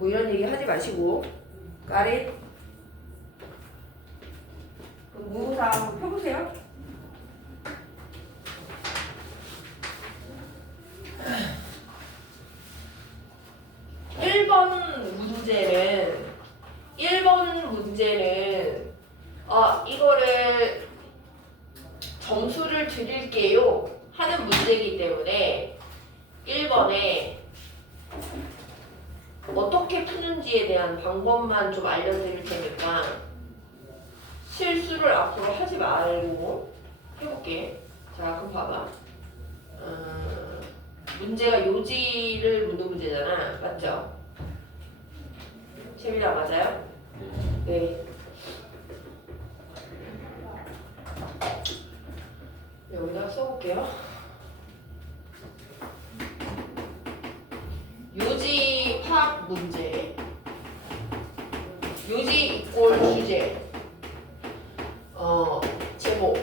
뭐 이런 얘기 하지 마시고 까리 모의고사 한번 펴보세요. 일번 문제는 이거를 점수를 드릴게요 하는 문제이기 때문에 1번에 어떻게 푸는지에 대한 방법만 좀 알려드릴 테니까 실수를 앞으로 하지 말고 해볼게. 자, 그럼 봐봐. 문제가 요지를 묻는 문제잖아. 맞죠? 재민아 맞아요? 네. 여기다가 써볼게요. 요지 파악 문제. 요지 이꼴 주제. 제목.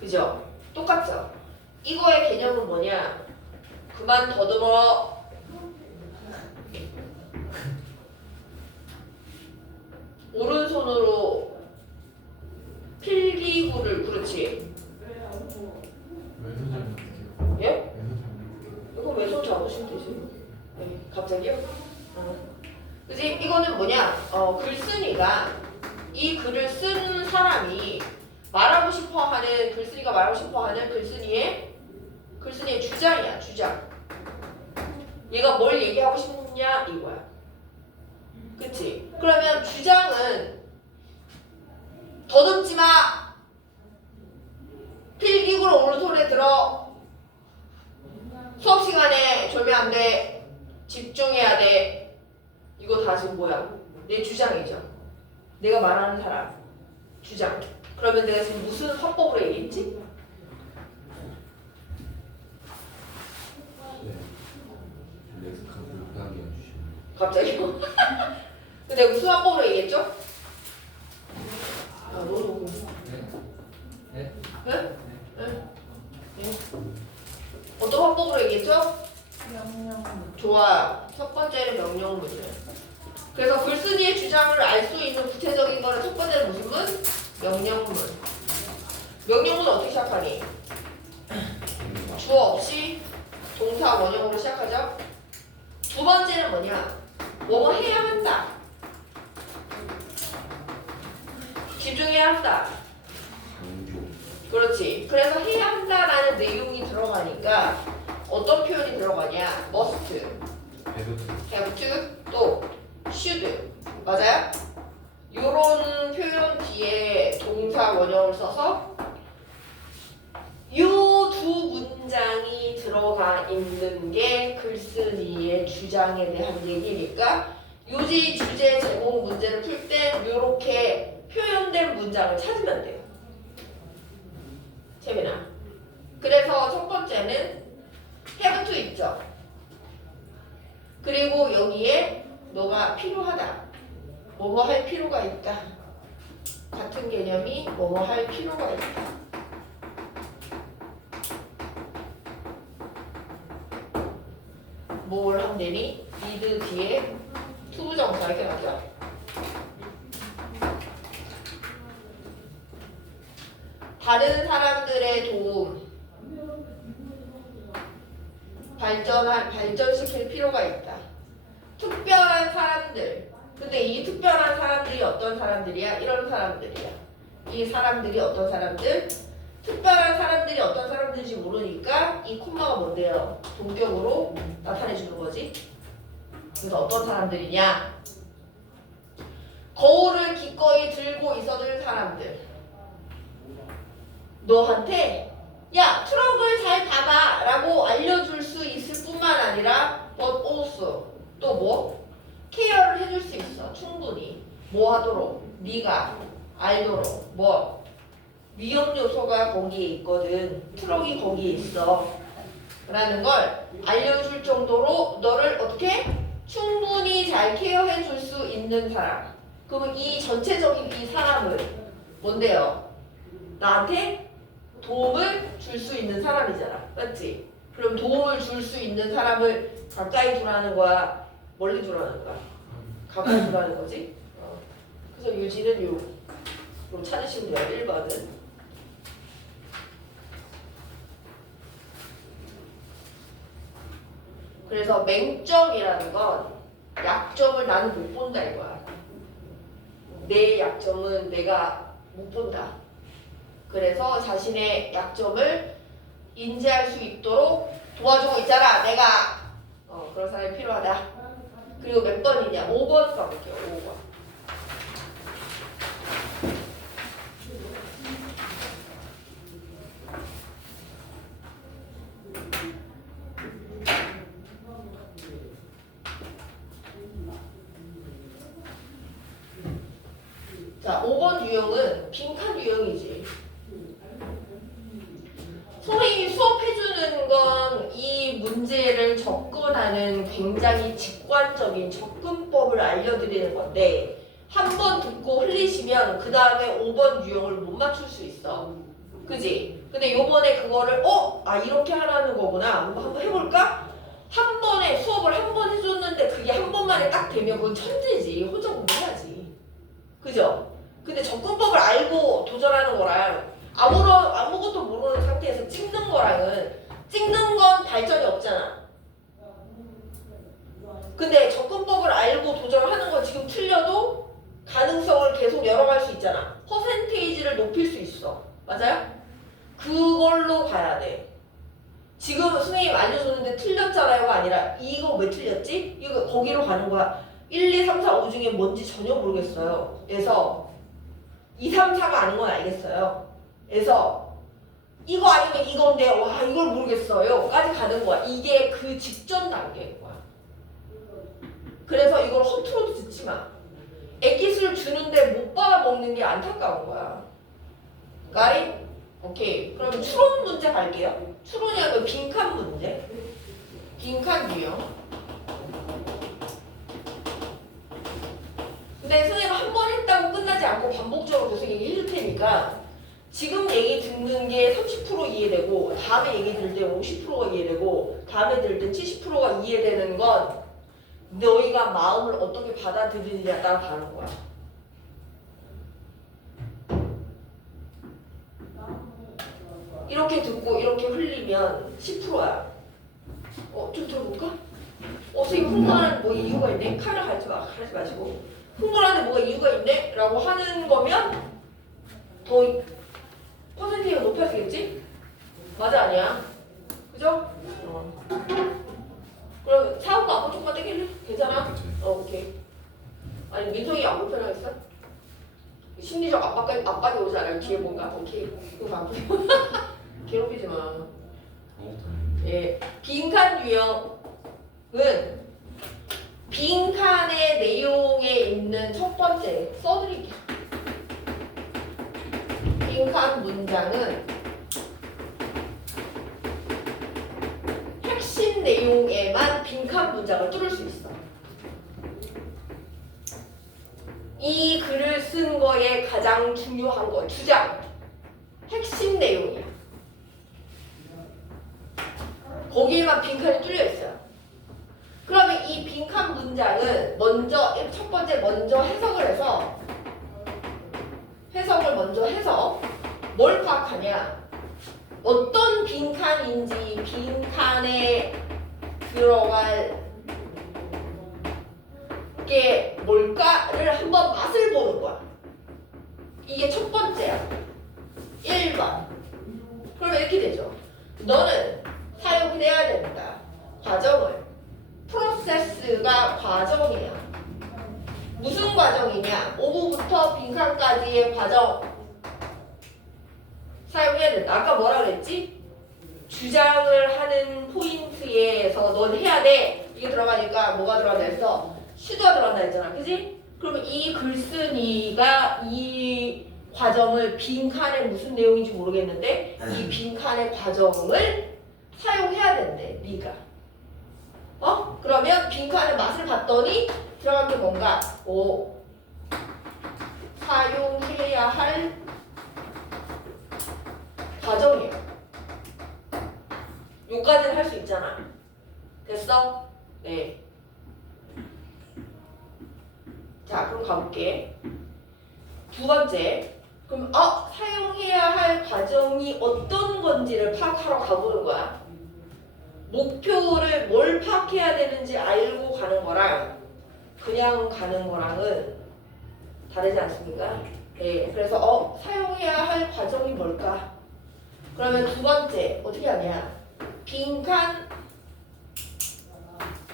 그죠? 똑같죠? 이거의 개념은 뭐냐? 그만 더듬어. 오른손으로 필기구를 그렇지. 왼손 잡을게요. 예? 왼손 잡을게요. 이거 왼손 잡으시면 되지. 네, 갑자기요? 그지? 이거는 뭐냐? 글쓴이가 이 글을 쓴 사람이 말하고 싶어하는 글쓴이가 말하고 싶어하는 글쓴이의 주장이야. 주장. 얘가 뭘 얘기하고 싶냐 이거야. 그치? 그러면 주장은 더듬지 마. 필기구를 오른손에 들어. 수업 시간에 졸면 안 돼. 집중해야 돼. 이거 다 지금 뭐야? 내 주장이죠. 내가 말하는 사람 주장. 그러면 내가 지금 무슨 화법으로 얘기했지? 네. 렉스카 불편하게 해주시면. 갑자기요? 근데 내가 무슨 화법으로 얘기했죠? 너도 네? 네? 네? 어떤 화법으로 얘기했죠? 명령. 좋아. 첫 번째는 명령문이에요. 그래서 글쓴이의 주장을 알 수 있는 구체적인 거는 첫 번째는 무슨 문? 명령문. 명령문은 어떻게 시작하니? 주어 없이 동사 원형으로 시작하죠. 두 번째는 뭐냐? 뭐뭐 해야 한다. 집중해야 한다. 강조. 그렇지. 그래서 해야 한다라는 내용이 들어가니까 어떤 표현이 들어가냐? must, have to, 또 should. 맞아요? 요런 표현 뒤에 동사 원형을 써서 요 두 문장이 들어가 있는 게 글쓴이의 주장에 대한 얘기니까 요지, 주제, 제목 문제를 풀 때 요렇게 표현된 문장을 찾으면 돼요. 재민아. 그래서 첫 번째는 have to 있죠. 그리고 여기에 너가 필요하다. 뭐뭐 할 필요가 있다. 같은 개념이 뭐뭐 할 필요가 있다. 뭘 한대니? need 뒤에 to 정사 이렇게 나죠. 다른 사람들의 도움 발전시킬 필요가 있다. 특별한 사람들. 근데 이 특별한 사람들이 어떤 사람들이야? 이런 사람들이야. 이 사람들이 어떤 사람들? 특별한 사람들이 어떤 사람들인지 모르니까 이 콤마가 뭔데요? 동격으로 나타내 주는 거지. 그래서 어떤 사람들이냐? 거울을 기꺼이 들고 있어줄 사람들. 너한테 야 트럭을 잘 봐봐 라고 알려줄 수 있을 뿐만 아니라 but also 또 뭐? 케어를 해줄 수 있어. 충분히 뭐 하도록? 네가 알도록 뭐? 위험 요소가 거기에 있거든. 트럭이 거기에 있어 라는 걸 알려줄 정도로 너를 어떻게? 충분히 잘 케어해 줄 수 있는 사람. 그럼 이 전체적인 이 사람은 뭔데요? 나한테 도움을 줄 수 있는 사람이잖아. 맞지? 그럼 도움을 줄 수 있는 사람을 가까이 두라는 거야? 멀리 두라는 거야? 가까이 두라는 거지? 그래서 유지는 요 찾으시면 돼요. 1번은. 그래서 맹점이라는 건 약점을 나는 못 본다 이거야. 내 약점은 내가 못 본다. 그래서 자신의 약점을 인지할 수 있도록 도와주고 있잖아 내가. 그런 사람이 필요하다. 그리고 몇 번이냐? 5번 가볼게요. 5번. 자, 5번 유형은 빈칸 유형이지. 선생님이 수업해주는 건 이 문제를 접근하는 굉장히 직관적인 접근법을 알려드리는 건데 한 번 듣고 흘리시면 그 다음에 5번 유형을 못 맞출 수 있어. 그지? 근데 요번에 그거를 이렇게 하라는 거구나. 한번 해볼까? 한 번에 수업을 한 번 해줬는데 그게 한 번만에 딱 되면 그건 천재지. 혼자 공부해야지. 그죠? 근데 접근법을 알고 도전하는 거랑 아무것도 모르는 상태에서 찍는 거랑은 찍는 건 발전이 없잖아. 근데 접근법을 알고 도전하는 건 지금 틀려도 가능성을 계속 열어갈 수 있잖아. 퍼센테이지를 높일 수 있어. 맞아요? 그걸로 가야 돼. 지금 선생님 알려줬는데 틀렸잖아요가 아니라 이거 왜 틀렸지? 이거 거기로 가는 거야. 1, 2, 3, 4, 5 중에 뭔지 전혀 모르겠어요. 그래서 2, 3, 4가 아닌 건 알겠어요. 그래서 이거 아니면 이건데 와 이걸 모르겠어요 까지 가는 거야. 이게 그 직전 단계인 거야. 그래서 이걸 허투루도 듣지 마. 액기스를 주는데 못 받아먹는 게 안타까운 거야. 가리? 오케이. 그럼 추론 문제 갈게요. 추론이 아니고 빈칸 문제. 빈칸 유형. 근데 선생님 한 번 했다고 끝나지 않고 반복적으로 계속 얘기해줄 테니까 지금 얘기 듣는 게 30% 이해되고 다음에 얘기 들을 때 50%가 이해되고 다음에 들을 때 70%가 이해되는 건 너희가 마음을 어떻게 받아들이느냐에 따라 다른 거야. 이렇게 듣고 이렇게 흘리면 10%야. 좀 들어볼까? 선생님 흥분하는 뭐 이유가 있네? 카메라 가지 마시고 흥분하는데 뭐가 이유가 있네? 라고 하는 거면 더 퍼센테이지가 높아지겠지? 맞아 아니야? 그죠? 그럼 사업도 앞으로 조금만 땡길래? 괜찮아? 오케이. 아니 민성이 안 불편하겠어? 심리적 압박이 오지 않아요? 뒤에 뭔가 오케이 그거 안 보여. 괴롭히지 마. 예, 빈칸 유형은 빈칸의 내용에 있는 첫 번째 써드릴게요. 빈칸 문장은 핵심 내용에만 빈칸 문장을 뚫을 수 있어. 이 글을 쓴 거에 가장 중요한 거 주장 핵심 내용이야. 거기에만 빈칸이 뚫려 있어요. 그러면 이 빈칸 문장은 첫 번째 먼저 해석을 먼저 해서 뭘 파악하냐? 어떤 빈칸인지 빈칸에 들어갈 게 뭘까를 한번 맛을 보는 거야. 이게 첫 번째야. 1번. 그러면 이렇게 되죠. 너는 사용해야 된다. 과정을. 프로세스가 과정이야. 무슨 과정이냐? 오브부터 빈칸까지의 과정. 사용해야 된다. 아까 뭐라 그랬지? 주장을 하는 포인트에서 넌 해야 돼. 이게 들어가니까 뭐가 들어간다 했어? 시도가 들어간다 했잖아. 그지? 그러면 이 글쓴이가 이 과정을 빈칸에 무슨 내용인지 모르겠는데 이 빈칸의 과정을 사용해야 된대. 네가. 그러면 빈칸의 맛을 봤더니 들어간 게 뭔가? 사용해야 할 과정이에요. 요까지는 할 수 있잖아. 됐어? 네. 자, 그럼 가볼게. 두 번째. 그럼 사용해야 할 과정이 어떤 건지를 파악하러 가보는 거야. 목표를 뭘 파악해야 되는지 알고 가는 거랑 그냥 가는 거랑은 다르지 않습니까? 네. 그래서 사용해야 할 과정이 뭘까? 그러면 두 번째 어떻게 하냐? 빈칸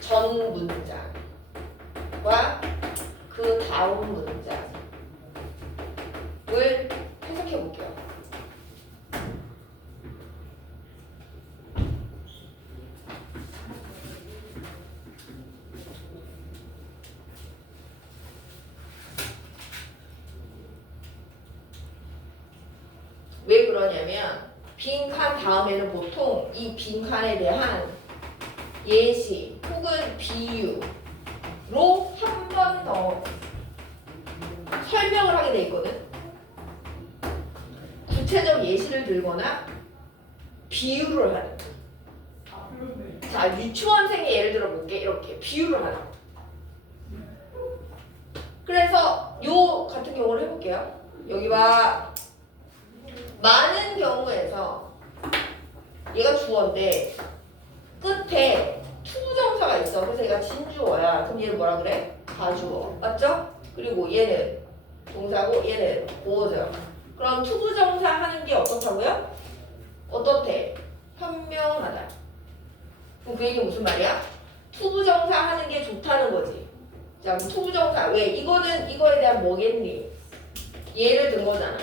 전 문장과 그 다음 문장을 해석해 볼게요. 왜 그러냐면 빈칸 다음에는 보통 이 빈칸에 대한 예시 혹은 비유로 한 번 더 설명을 하게 돼 있거든. 구체적 예시를 들거나 비유를 하는. 자, 유치원생의 예를 들어볼게. 이렇게 비유를 하는. 그래서 요 같은 경우를 해볼게요. 여기 봐. 많은 경우에서 얘가 주어인데 끝에 투부정사가 있어. 그래서 얘가 진주어야. 그럼 얘는 뭐라 그래? 가주어. 맞죠? 그리고 얘는 동사고 얘는 보어죠. 그럼 투부정사 하는 게 어떻다고요? 어떻대? 현명하다. 그럼 그 얘기 무슨 말이야? 투부정사 하는 게 좋다는 거지. 자, 그럼 투부정사 왜? 이거는 이거에 대한 뭐겠니? 예를 든 거잖아.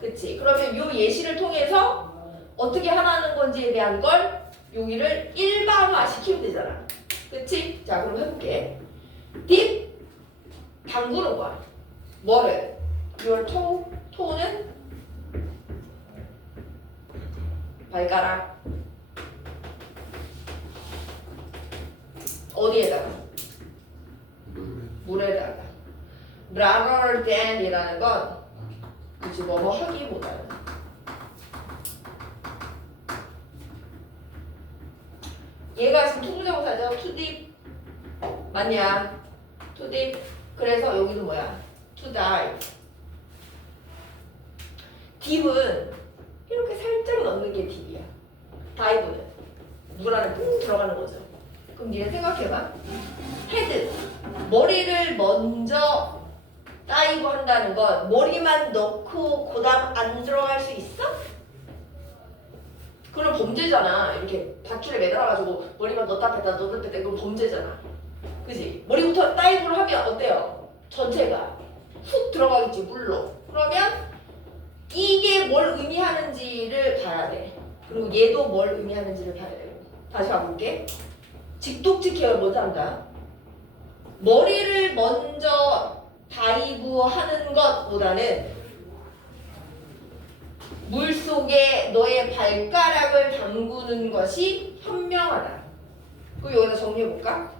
그치? 그러면 요 예시를 통해서 어떻게 하라는 건지에 대한 걸 여기를 일반화 시키면 되잖아. 그치? 자, 그럼 해볼게. 딥 담그는 거야. 뭐를? your toe. toe는 발가락. 어디에다가? 물에다가. rather than 이라는 건 그치 뭐뭐 하기보다는 얘가 지금 투부정사죠. to deep 맞냐? to deep. 그래서 여기도 뭐야? to dive. 딥은 이렇게 살짝 넣는 게 딥이야. 다이브는 물 안에 뿡 들어가는 거죠. 그럼 니네 생각해봐. 헤드 머리를 먼저 다이브 한다는 건 머리만 넣고 그다음 안 들어갈 수 있어? 그럼 범죄잖아. 이렇게 밧줄에 매달아가지고 머리만 넣다 뺐다 넣다 뺐다 이건 범죄잖아. 그지? 머리부터 다이브를 하면 어때요? 전체가 훅 들어가겠지 물로. 그러면 이게 뭘 의미하는지를 봐야 돼. 그리고 얘도 뭘 의미하는지를 봐야 돼. 다시 가볼게. 직독직 계열 먼저 한다. 머리를 먼저 다이브 하는 것보다는 물속에 너의 발가락을 담그는 것이 현명하다. 그럼 여기다 정리해볼까?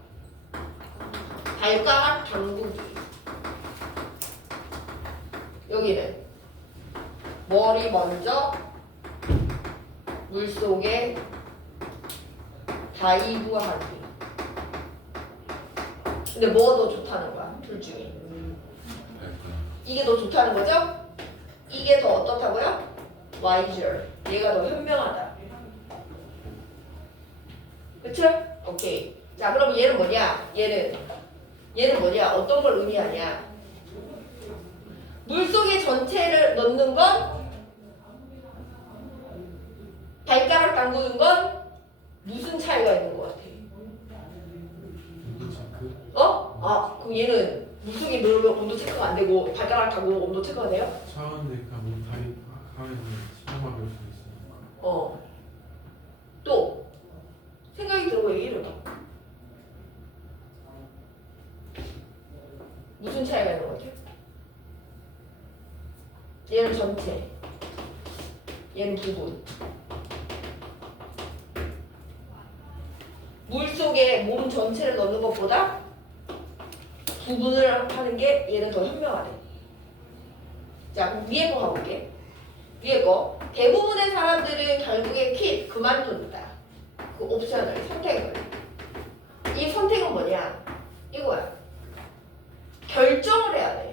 발가락 담그기. 여기는 머리 먼저 물속에 다이브 하기. 근데 뭐가 더 좋다는 거야? 둘 중에. 이게 더 좋다는 거죠? 이게 더 어떻다고요? wiser. 얘가 더 현명하다. 그쵸? 오케이. 자, 그럼 얘는 뭐냐? 얘는 뭐냐? 어떤 걸 의미하냐? 물속에 전체를 넣는 건 발가락 담그는 건 무슨 차이가 있는 것 같아? 그럼 얘는 물속에 넣으면 온도 체크가 안 되고 발가락 담그면 온도 체크가 돼요? 차원대가 뭐 다리 하면 시험하게 올 수 있으니까. 또 생각이 들어 왜 이러나? 무슨 차이가 있는 것 같아요? 얘는 전체, 얘는 부분. 물속에 몸 전체를 넣는 것보다 부분을 하는 게 얘는 더 현명하대. 자, 그럼 위에 거 가볼게. 위에 거. 대부분의 사람들은 결국에 퀴트 그만둔다. 그 옵션을 선택을. 이 선택은 뭐냐? 이거야. 결정을 해야 돼.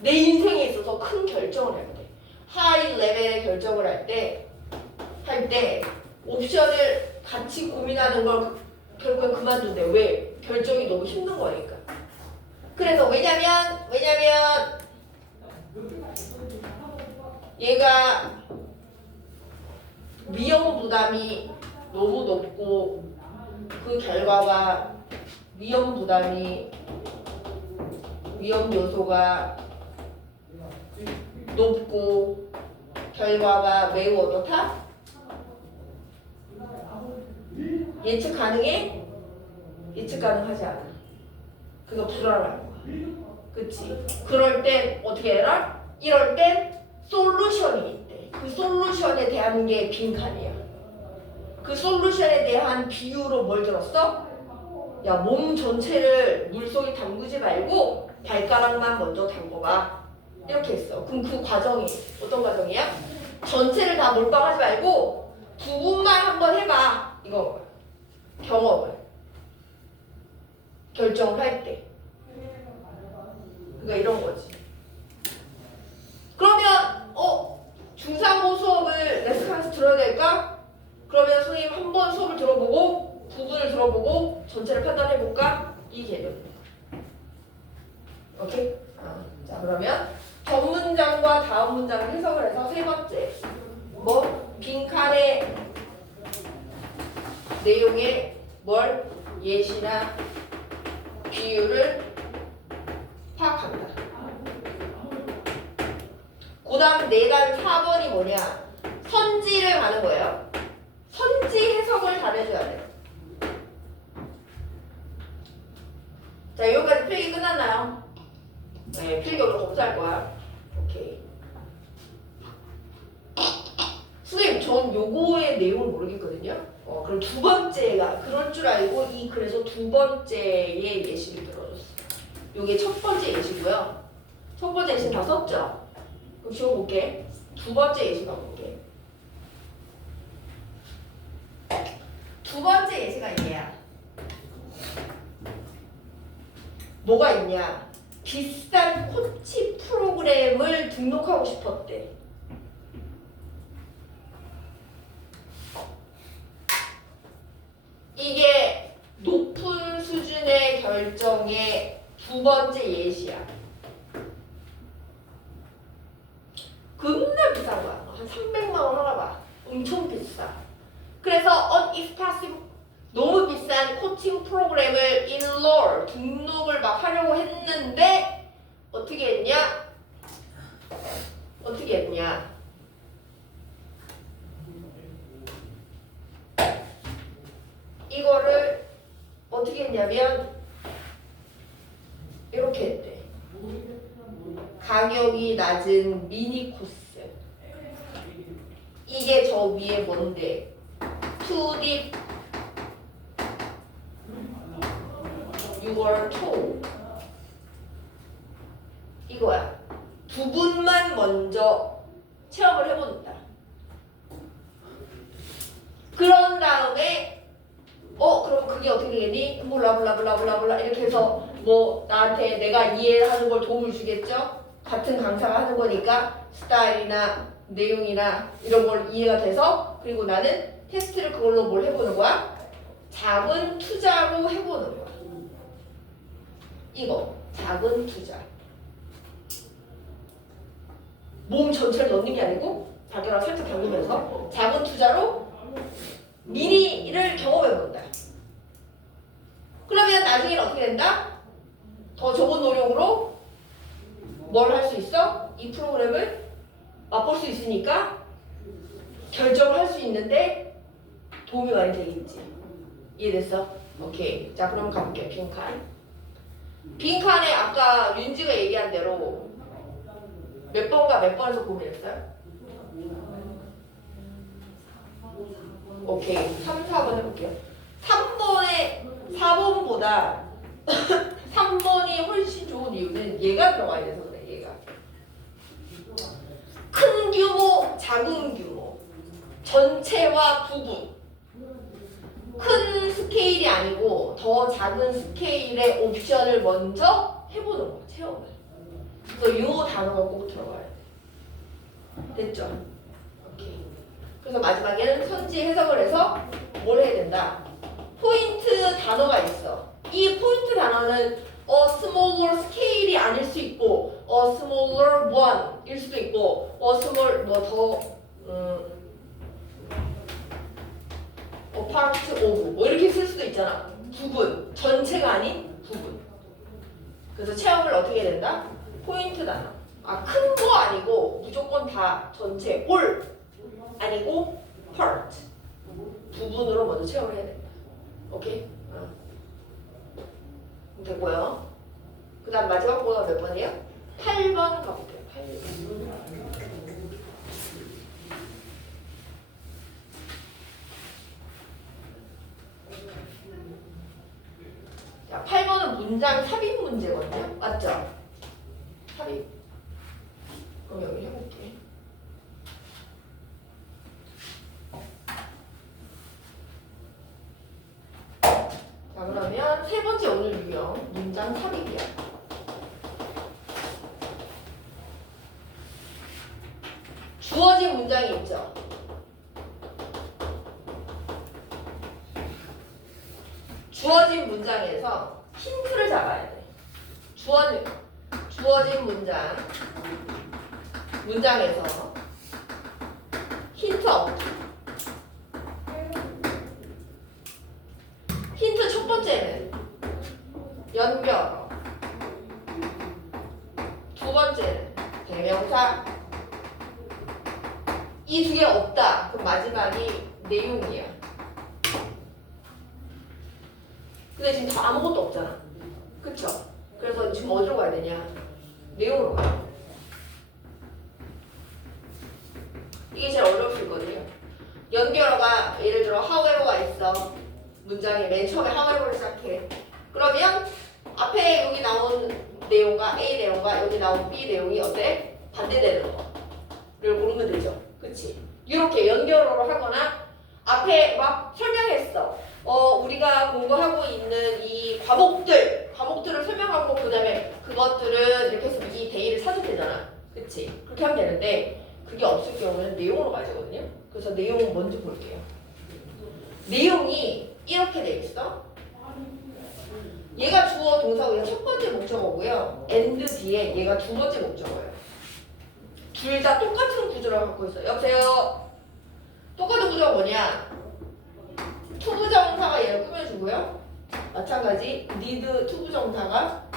내 인생에 있어서 큰 결정을 해야 돼. 하이 레벨의 결정을 할 때 옵션을 같이 고민하는 걸 결국엔 그만둔대. 왜? 결정이 너무 힘든 거니까. 그래서 왜냐면 얘가 위험 부담이 너무 높고 그 결과가 위험 요소가 높고 결과가 매우 어떻다? 예측 가능해? 예측 가능하지 않아. 그거 불안한 거야. 그치? 그럴 땐 어떻게 해라? 이럴 땐 솔루션이 있대. 그 솔루션에 대한 게 빈칸이야. 그 솔루션에 대한 비유로 뭘 들었어? 야, 몸 전체를 물속에 담그지 말고 발가락만 먼저 담궈봐. 이렇게 했어. 그럼 그 과정이 어떤 과정이야? 전체를 다 몰빵하지 말고 부분만 한번 해봐. 이거 경험을 결정을 할 때. 그러니까 이런 거지. 그러면 중상고 수업을 레슨하면서 들어야 될까? 그러면 선생님 한 번 수업을 들어보고 부분을 들어보고 전체를 판단해볼까? 이 개념. 오케이? 자, 그러면 전 문장과 다음 문장을 해석을 해서 세 번째 빈칸의 내용의 예시나 비유를 파악한다. 그 다음 내단 4번이 뭐냐? 선지를 가는 거예요. 선지 해석을 잘해줘야 돼요. 자, 여기까지 필기 끝났나요? 네, 필기로 검사할 거야. 오케이. 선생님, 전 요거의 내용을 모르겠거든요. 그럼 두 번째가 그럴 줄 알고 그래서 두 번째의 예시를 들어줬어. 요게 첫 번째 예시고요. 첫 번째 예시 다 썼죠? 그럼 지워볼게. 두 번째 예시 가볼게. 두 번째 예시가 얘야. 뭐가 있냐? 비싼 코치 프로그램을 등록하고 싶었대. 이게 높은 수준의 결정의 두 번째 예시야. 겁나 비싼 거야. 한 300만 원 하나 봐. 엄청 비싸. 그래서 unexpensive 너무 비싼 코칭 프로그램을 enroll 등록을 막 하려고 했는데 어떻게 했냐? 이거를 어떻게 했냐면 이렇게 했대. 가격이 낮은 미니 코스. 이게 저 위에 뭔데? To dip your toe. 이거야. 부분만 먼저 체험을 해본다. 그런 다음에 그럼 그게 어떻게 되겠니? 몰라 이렇게 해서 나한테 내가 이해하는 걸 도움을 주겠죠? 같은 강사가 하는 거니까 스타일이나 내용이나 이런 걸 이해가 돼서 그리고 나는 테스트를 그걸로 뭘 해보는 거야? 작은 투자로 해보는 거야. 이거 작은 투자. 몸 전체를 넣는 게 아니고 발가락 살짝 담그면서 작은 투자로 미니를 경험해본다. 그러면 나중에는 어떻게 된다? 더 적은 노력으로 뭘 할 수 있어? 이 프로그램을 맛볼 수 있으니까 결정을 할 수 있는데 도움이 많이 되겠지. 이해됐어? 오케이. 자, 그럼 가볼게요. 빈칸에 아까 윤지가 얘기한 대로 몇 번과 몇 번에서 고민했어요? 오케이. 3, 4번 해볼게요. 4번보다 3번이 훨씬 좋은 이유는 얘가 들어가야 돼서 그래. 얘가 큰 규모, 작은 규모, 전체와 부분. 큰 스케일이 아니고 더 작은 스케일의 옵션을 먼저 해보는 거야, 체험을. 그래서 요 단어가 꼭 들어가야 돼. 됐죠? 오케이. 그래서 마지막에는 선지 해석을 해서 뭘 해야 된다? 포인트 단어가 있어. 이 포인트 단어는 a smaller scale이 아닐 수 있고 a smaller one일 수도 있고 a small a part of 뭐 이렇게 쓸 수도 있잖아. 부분, 전체가 아닌 부분. 그래서 체험을 어떻게 해야 된다? 포인트 단어. 큰 거 아니고 무조건 다 전체 all 아니고 part 부분으로 먼저 체험을 해야 된다. 오케이? 되고요. 그 다음 마지막 번호가 몇 번이에요? 8번 가볼게요. 8번. 자, 8번은 문장 삽입 문제거든요. 맞죠? 삽입. 그럼 여기 해볼게. 자, 그러면 세 번째 오늘 유형 문장 삽입이야. 주어진 문장이 있죠. 주어진 문장에서 힌트를 잡아야 돼. 주어진 문장에서 힌트 얻기. 힌트 첫 번째는 연결어. 두 번째는 대명사. 이 두 개 없다. 그럼 마지막이 내용이야. 근데 지금 다 아무것도 없잖아. 그쵸? 그래서 지금 어디로 가야 되냐? 내용으로 가야 돼. 이게 제일 어려울 수 있거든요. 연결어가 예를 들어 however가 있어. 문장이 맨 처음에 however로 시작해. 그러면 앞에 여기 나온 내용과 A 내용과 여기 나온 B 내용이 어때? 반대되는 거를 고르면 되죠. 그치? 이렇게 연결어로 하거나 앞에 막 설명했어. 우리가 공부하고 있는 이 과목들을 설명하고 그 다음에 그것들은 이렇게 해서 이 데이를 사도 되잖아. 그치? 그렇게 하면 되는데 그게 없을 경우는 내용으로 가야 되거든요. 그래서 내용 먼저 볼게요. 내용이 이렇게 돼 있어. 얘가 주어 동사고 얘가 첫 번째 목적어고요. and 뒤에 얘가 두 번째 목적어예요. 둘 다 똑같은 구조를 갖고 있어요. 여보세요? 똑같은 구조가 뭐냐? 투부정사가 얘를 꾸며주고요. 마찬가지 need 투부정사가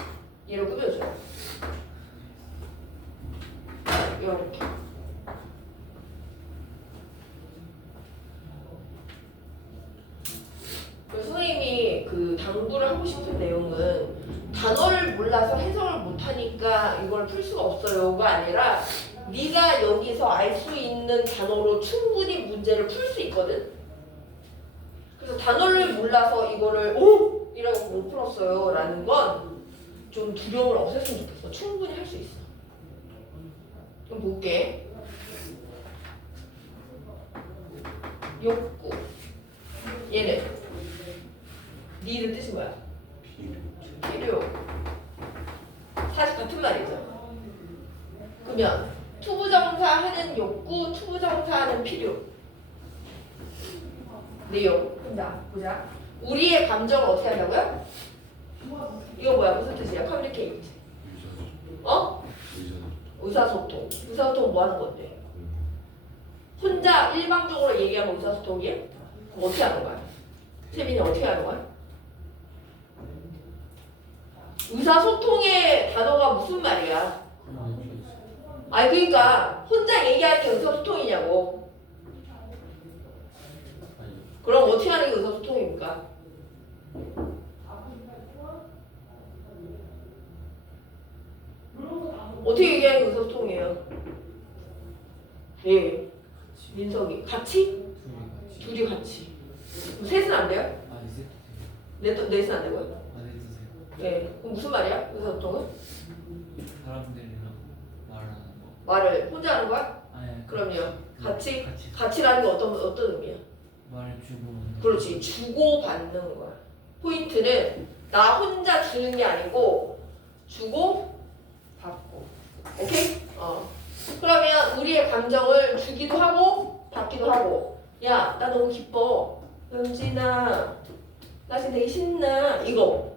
얘를 꾸며줘요. 이렇게. 선생님이 그 당부를 하고 싶은 내용은 단어를 몰라서 해석을 못하니까 이걸 풀 수가 없어요가 아니라 네가 여기서 알 수 있는 단어로 충분히 문제를 풀 수 있거든. 그래서 단어를 몰라서 이거를 오! 이라고 못 풀었어요 라는 건 좀 두려움을 없앴으면 좋겠어. 충분히 할 수 있어. 좀 볼게. 욕구. 얘는 니는 뜻이 뭐야? 필요. 사실 같은 말이죠. 그러면 투부정사 하는 욕구, 투부정사 하는 필요. 내용. 보자. 우리의 감정을 어떻게 한다고요? 이거 뭐야? 무슨 뜻이야? 커뮤니케이트. 의사소통. 의사소통 뭐 하는 건데? 혼자 일방적으로 얘기하면 의사소통이에요? 그럼 어떻게 하는 거야? 세민이 어떻게 하는 거야? 의사소통의 단어가 무슨 말이야? 그러니까 혼자 얘기하는 게 의사소통이냐고. 그럼 어떻게 하는 게 의사소통입니까? 어떻게 얘기하는 게 의사소통이에요? 예. 민석이 같이? 둘이 같이. 그럼 셋은 안 돼요? 넷은 안 되고요? 네. 그럼 무슨 말이야? 의사소통은? 사람들이랑 말하는 거. 말을 혼자 하는 거야? 그럼요. 같이 같이 같이라는 게 어떤 의미야? 말해주고. 그렇지. 주고 받는 거야. 포인트는 나 혼자 주는 게 아니고 주고 받고. 오케이? 그러면 우리의 감정을 주기도 하고 받기도 하고. 야, 나 너무 기뻐. 은진아, 나 지금 되게 신나. 이거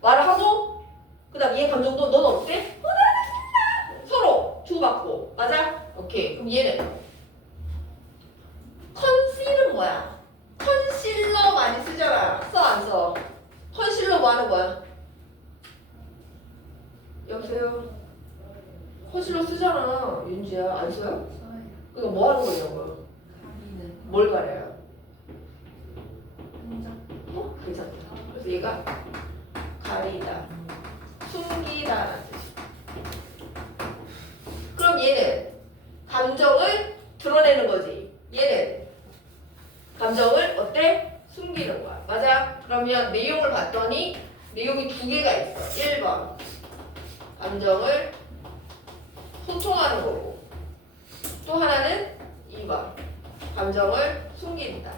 말을 하고 그다음 얘 감정도 넌 어때? 나 신나. 서로 주고받고. 맞아? 오케이. 그럼 얘는 컨실은 뭐야? 컨실러 많이 쓰잖아. 써 안 써? 컨실러 뭐 하는 거야? 여보세요? 컨실러 쓰잖아. 윤지야. 안 써요? 써요. 그거 뭐 하는 거냐고요? 가리는 뭘 가려요? 흔적. 괜찮다. 그래서 얘가 가리다, 숨기다라는 뜻이야. 그럼 얘는 감정을 드러내는 거지. 얘는 감정을 어때? 숨기는 거야. 맞아? 그러면 내용을 봤더니 내용이 두 개가 있어. 1번 감정을 소통하는 거고 또 하나는 2번 감정을 숨긴다.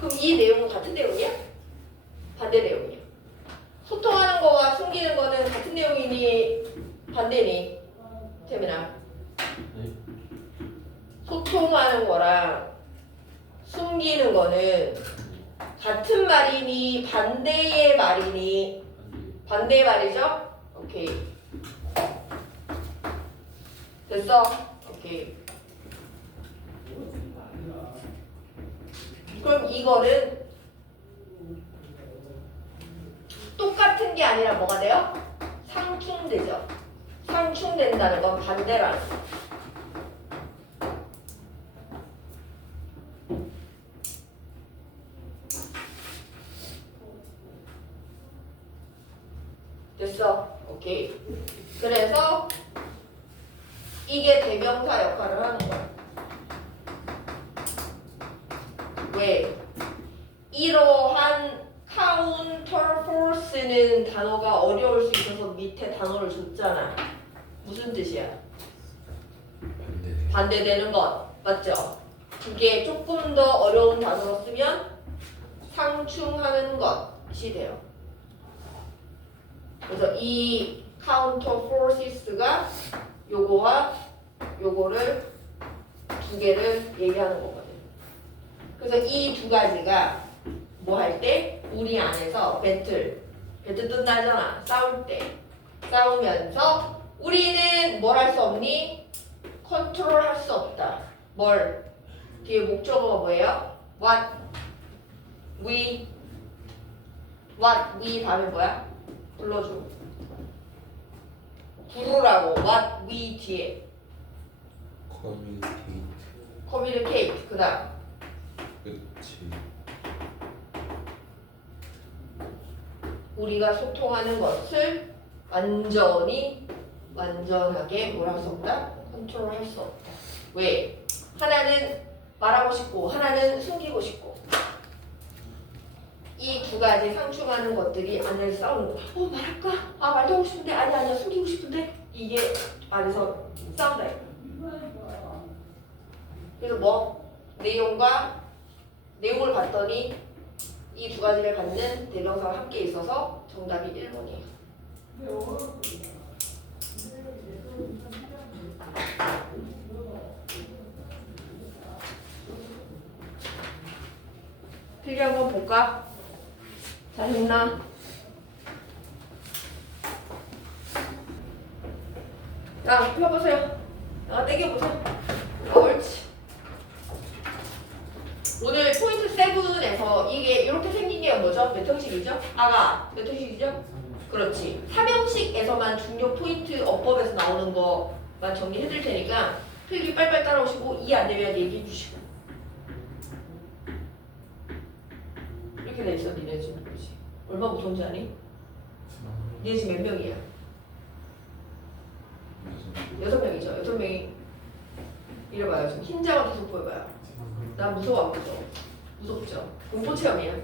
그럼 이 내용은 같은 내용이야? 반대 내용이야. 소통하는 거와 숨기는 거는 같은 내용이니 반대니? 재민아. 네. 소통하는 거랑 숨기는 거는 같은 말이니 반대의 말이니? 반대의 말이죠? 오케이. 됐어? 오케이. 그럼 이거는 똑같은 게 아니라 뭐가 돼요? 상충되죠. 상충된다는 건 반대라는 거. 됐어? 오케이. 그래서 이게 대명사 역할을 하는 거야. 왜? 이러한 counterforce는 단어가 어려울 수 있어서 밑에 단어를 줬잖아. 무슨 뜻이야? 반대. 반대되는 것. 맞죠? 그게 조금 더 어려운 단어로 쓰면 상충하는 것이 돼요. 그래서 이 counterforces가 요거와 요거를 두 개를 얘기하는 거거든. 그래서 이 두 가지가 뭐 할 때? 우리 안에서 배틀 뜬다잖아. 싸울 때. 싸우면서 우리는 뭘 할 수 없니? 컨트롤 할 수 없다. 뭘? 뒤에 목적어가 뭐예요? What we 다음에 뭐야? 불러줘. 부르라고. What we 뒤에 커뮤니케이트. communicate. 그 다음 그치. 우리가 소통하는 것을 완전하게 뭘 할 수 없다? 컨트롤 할 수 없다. 왜? 하나는 말하고 싶고 하나는 숨기고 싶고 이 두 가지 상충하는 것들이 안에서 싸우는 거야. 말할까? 말도 하고 싶은데 아니야 숨기고 싶은데 이게 안에서 싸운다. 그래서 뭐? 내용을 봤더니 이 두 가지를 갖는 대명사가 함께 있어서 정답이 1번이에요. 필기 한번 볼까? 잘 했나? 야, 펴보세요. 땡겨보세요. 옳지. 오늘 포인트 7에서 이게 이렇게 생긴 게 뭐죠? 몇 형식이죠? 아가 몇 형식이죠? 그렇지. 3형식에서만 중요 포인트 어법에서 나오는 거만 정리해 드릴 테니까 필기 빨빨 따라오시고 이해 안 되면 얘기해 주시고. 이렇게 돼 있어. 니네 지금 뭐지? 얼마 무서운지 아니? 니네 지금 몇 명이야? 6명이죠. 6명이 이래봐요. 지금 흰자가 계속 보여봐요. 나 무서워 안 무서워? 무섭죠? 공포 체험이야.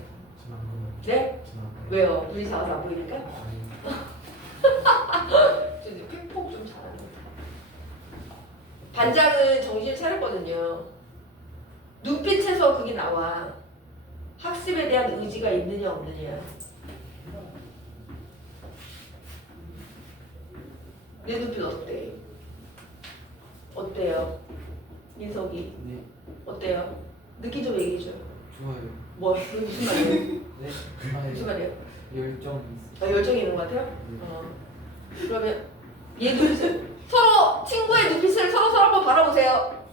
네? 왜요? 눈이 작아서 안 보이니까? 저 팩폭 좀 잘하는 것 같아. 반장은 정신 차렸거든요. 눈빛에서 그게 나와. 학습에 대한 의지가 있느냐 없느냐. 내 눈빛 어때? 어때요? 민석이 네. 어때요? 느낌 좀 얘기해줘요. 좋아요. 뭐 무슨 말이에요? 네. 무슨 말이에요? 열정 있어. 열정이 있는 것 같아요? 그러면 얘 눈빛을 서로 친구의 눈빛을 서로 한번 바라보세요.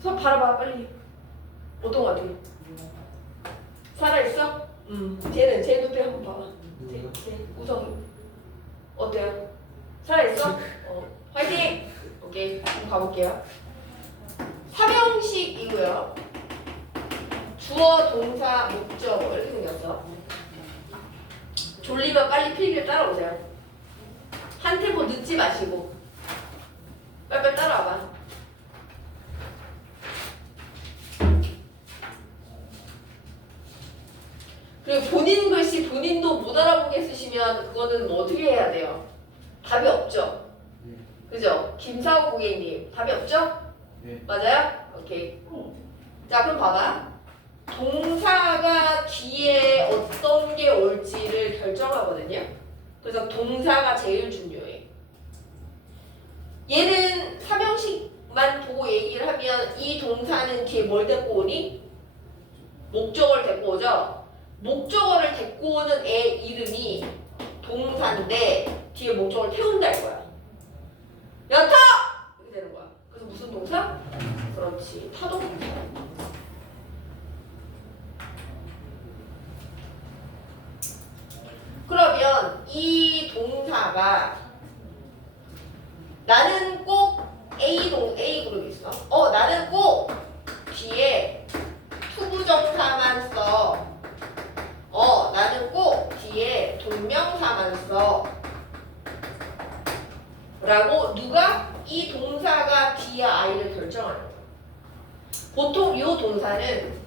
서로 바라봐 빨리. 어떤 것 같아? 살아있어? 쟤 눈빛 한번 봐봐. 쟤 우성이 어때요? 살아있어? 화이팅! 오케이 한번 가볼게요. 삼형식이고요. 주어, 동사, 목적어 이렇게 생겼어. 졸리면 빨리 필기를 따라오세요. 한 템포 늦지 마시고 빨리빨리 따라와봐. 그리고 본인 글씨 본인도 못 알아보게 쓰시면 그거는 뭐 어떻게 해야 돼요? 답이 없죠? 네. 그죠? 김사호 고객님 답이 없죠? 네. 맞아요? 오케이. 자 그럼 봐봐. 동사가 뒤에 어떤 게 올지를 결정하거든요. 그래서 동사가 제일 중요해. 얘는 삼형식만 보고 얘기를 하면 이 동사는 뒤에 뭘 데리고 오니? 목적어를 데리고 오죠? 목적어를 데리고 오는 애 이름이 동사인데 뒤에 목적어를 태운다 이거야. 야 타! 이렇게 되는 거야. 그래서 무슨 동사? 그렇지. 타동사. 그러면 이 동사가 나는 꼭 A 그룹 있어. 나는 꼭 뒤에 투부정사만 써. 나는 꼭 뒤에 동명사만 써. 라고 누가? 이 동사가 뒤에 I를 결정하는 거야. 보통 이 동사는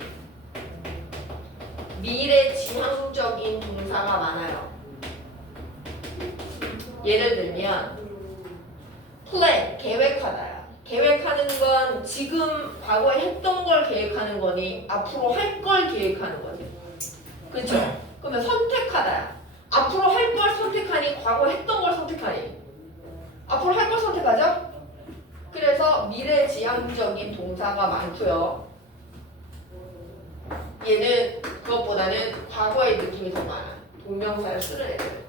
미래지향적인 동사가 많아요. 예를 들면 plan, 계획하다야. 계획하는 건 지금 과거에 했던 걸 계획하는 거니 앞으로 할 걸 계획하는 거니. 그렇죠? 그러면 선택하다야. 앞으로 할 걸 선택하니 과거에 했던 걸 선택하니 앞으로 할 걸 선택하죠? 그래서 미래지향적인 동사가 많고요. 얘는 그것보다는 과거의 느낌이 더 많아. 동명사를 쓰는 애들.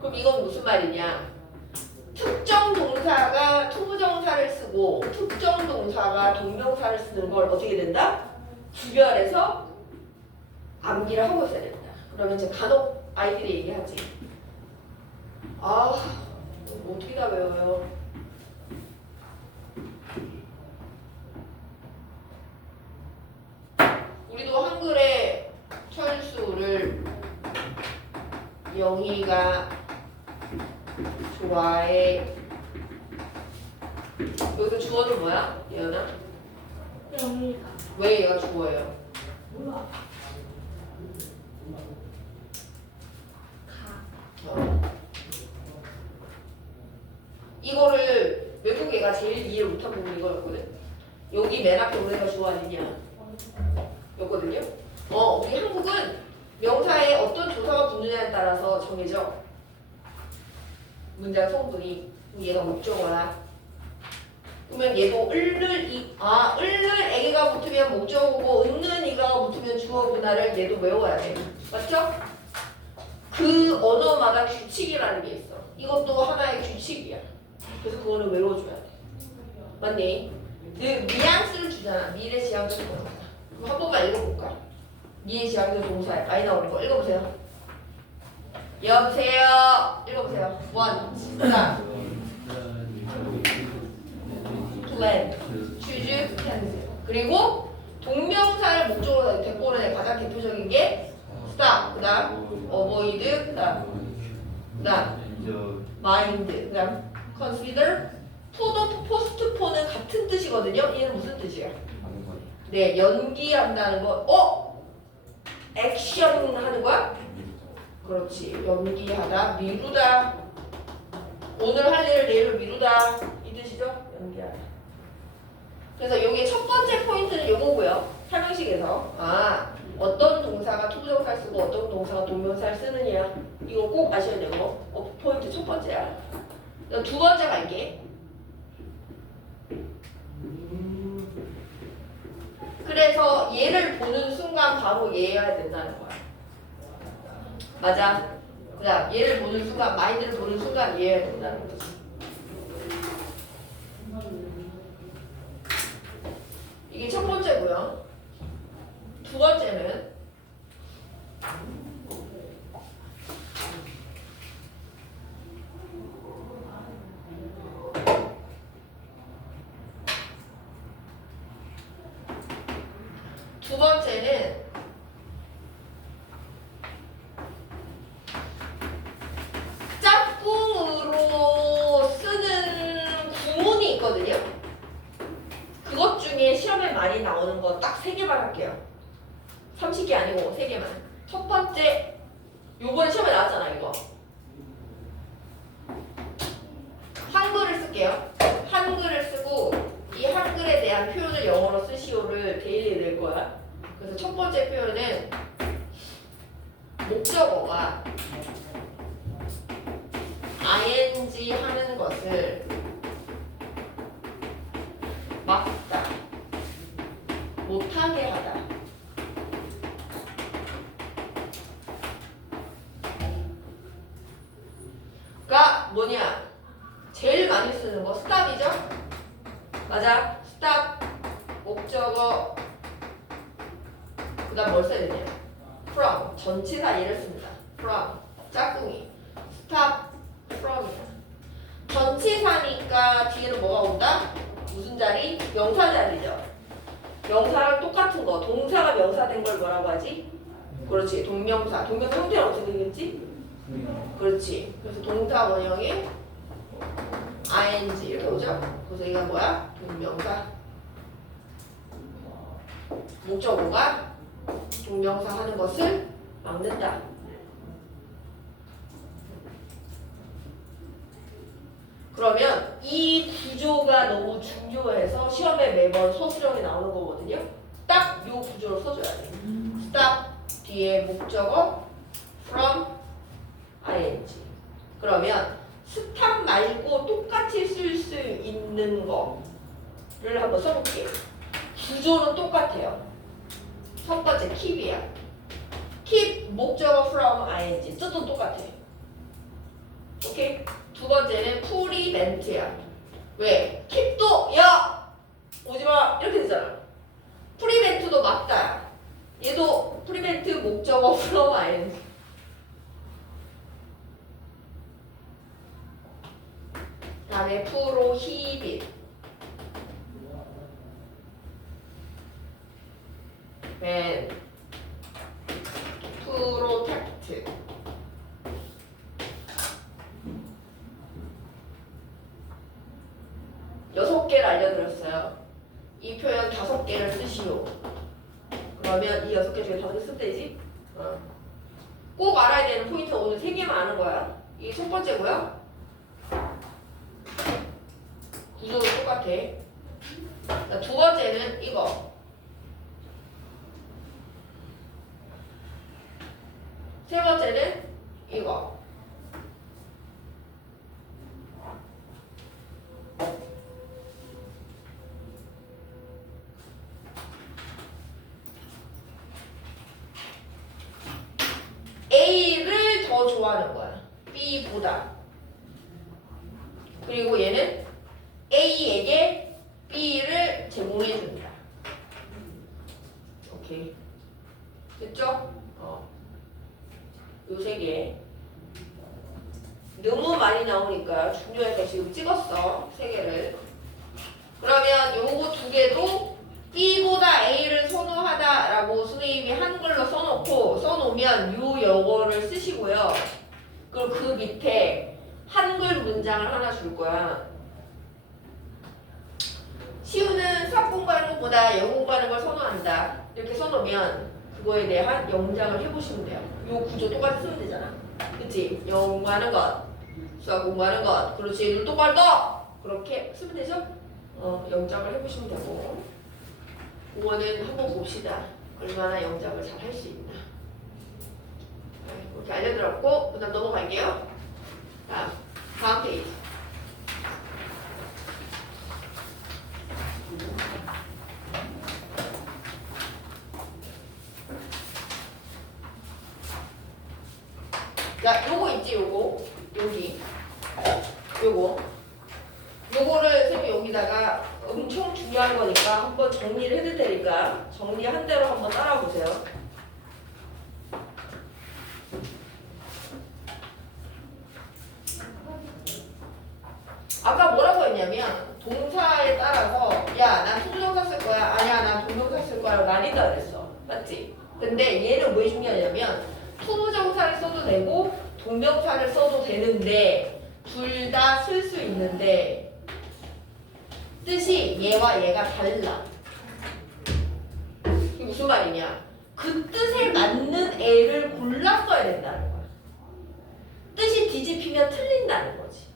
그럼 이건 무슨 말이냐? 특정 동사가 투부정사를 쓰고 특정 동사가 동명사를 쓰는 걸 어떻게 된다? 구별해서 암기를 하고 있어야 된다. 그러면 이제 간혹 아이들이 얘기하지. 어떻게 다 외워요? 우리도 한글의 철수를 영희가 좋아해. 여기서 주어는 뭐야? 예은아? 영희가 왜 얘가 주어예요? 몰라. 이거를 외국 애가 제일 이해를 못한 부분이 이거였거든. 여기 맨 앞에 오는 애가 주어 아니냐 였거든요. 우리 한국은 명사에 어떤 조사가 붙느냐에 따라서 정해져. 문장 성분이. 얘가 목적어라. 그러면 얘도 을을 애기가 붙으면 목적어고 은는 이가 붙으면 주어구나를 얘도 외워야 돼. 맞죠? 그 언어마다 규칙이라는 게 있어. 이것도 하나의 규칙이야. 그래서 그거는 외워줘야 돼. 맞니? 뉘앙스를 주잖아. 미래지향적 동사. 그럼 한 번만 읽어볼까? 미래지향적 동사에 많이 나오는 거 읽어보세요. 여보세요. 읽어보세요. 원. 자. plan. choose, plans. 그리고 동명사를 목적으로 데리고 오는 가장 대표적인 게 stop. 그 다음 avoid. 그 다음 mind. 그 다음 consider. postpone은 같은 뜻이거든요. 얘는 무슨 뜻이야? 네, 연기한다는 거. 액션 하는 거야? 그렇지. 연기하다, 미루다. 오늘 할 일을 내일로 미루다 이 뜻이죠? 연기하다. 그래서 여기 첫 번째 포인트는 요거고요. 설명식에서 어떤 동사가 투부정사를 쓰고 어떤 동사가 동명사를 쓰느냐 이거 꼭 아셔야 되고 포인트 첫 번째야. 두 번째 갈게. 그래서 얘를 보는 순간 바로 이해해야 된다는 거야. 맞아. 그다음 얘를 보는 순간 마인드를 보는 순간 이해해야 된다는 거지. 이게 첫 번째고요. 두 번째는 짝꿍으로 쓰는 구문이 있거든요. 그것 중에 시험에 많이 나오는 거 딱 3개만 할게요. 30개 아니고 3개만. 첫 번째, 요번 시험에 나왔잖아 이거. 한글을 쓸게요. 한글을 쓰고 이 한글에 대한 표현을 영어로 쓰시오를 데일리 낼 거야. 그래서 첫 번째 표현은 목적어가 ing 하는 것을 막다, 못하게 하다. 가 뭐냐? 제일 많이 쓰는 거 stop이죠? 맞아. stop, 목적어. 그 다음 뭘 써야 되냐? from, 전치사 얘를 씁니다. from, 짝꿍이. stop, from이야. 전치사니까 뒤에는 뭐가 온다? 무슨 자리? 명사 자리죠. 명사랑 똑같은 거. 동사가 명사된 걸 뭐라고 하지? 그렇지. 동명사. 동명사 형태가 어떻게 되겠지? 그렇지. 그래서 동사 원형이 ing 이렇게 오죠? 그래서 이건 뭐야? 동명사. 목적어가 동명사 하는 것을 막는다. 그러면 이 구조가 너무 중요해서 시험에 매번 소수정이 나오는 거거든요. 딱 이 구조로 써줘야 돼. stop 뒤에 목적어 from ing. 그러면 stop 말고 똑같이 쓸 수 있는 거를 한번 써볼게요. 구조는 똑같아요. 첫 번째 keep이야. keep 목적어 from ing 뜻도 똑같아. 오케이? 두 번째는 프리벤트야. 왜? keep도 야 오지마 이렇게 되잖아. 프리벤트도 막다야. 얘도 프리벤트 목적어 from ing. 다음에 프로히빗. 맨 프로텍트. 여섯 개를 알려드렸어요. 이 표현 5개를 쓰시오. 그러면 이 6개 중에 5개 쓰면 되지? 꼭 알아야 되는 포인트 오늘 3개만 아는 거야. 이게 첫 번째고요. 구조도 똑같아. 자, 두 번째는 이거. 세 번째는 이거. A를 더 좋아하는 거야. B보다. 그리고 얘는 A에게 B를 제공해 줍니다. 오케이. 됐죠? 요 3개. 너무 많이 나오니까 중요해서 지금 찍었어. 3개를. 그러면 요거 2개도 B보다 A를 선호하다라고 선생님이 한글로 써놓으면 요 영어를 쓰시고요. 그리고 그 밑에 한글 문장을 하나 줄 거야. 시우는 수학 공부하는 것보다 영어 공부하는 걸 선호한다. 이렇게 써놓으면 그거에 대한 영장을 해보시면 돼요. 요 구조 똑같이 쓰면 되잖아. 그치? 영어 공부하는 것, 수학 공부하는 것. 그렇지. 눈 똑바로 떠. 그렇게 쓰면 되죠? 영작을 해보시면 되고. 그거는 한번 봅시다. 얼마나 영작을 잘 할 수 있나. 이렇게 알려드렸고, 그 다음 넘어갈게요. 다음 페이지. 자, 요거 있지, 요거. 여기. 요거를 쌤이 여기다가 엄청 중요한 거니까 한번 정리를 해줄 테니까 정리한 대로 한번 따라 보세요. 아까 뭐라고 했냐면 동사에 따라서 야, 난 투부정사 쓸 거야. 아니야, 난 동명사 쓸 거야. 나뉜다 그랬어. 맞지? 근데 얘는 왜 중요하냐면 투부정사를 써도 되고 동명사를 써도 되는데 둘 다 쓸 수 있는데 뜻이 얘와 얘가 달라. 이게 무슨 말이냐? 그 뜻에 맞는 애를 골라 써야 된다는 거야. 뜻이 뒤집히면 틀린다는 거지.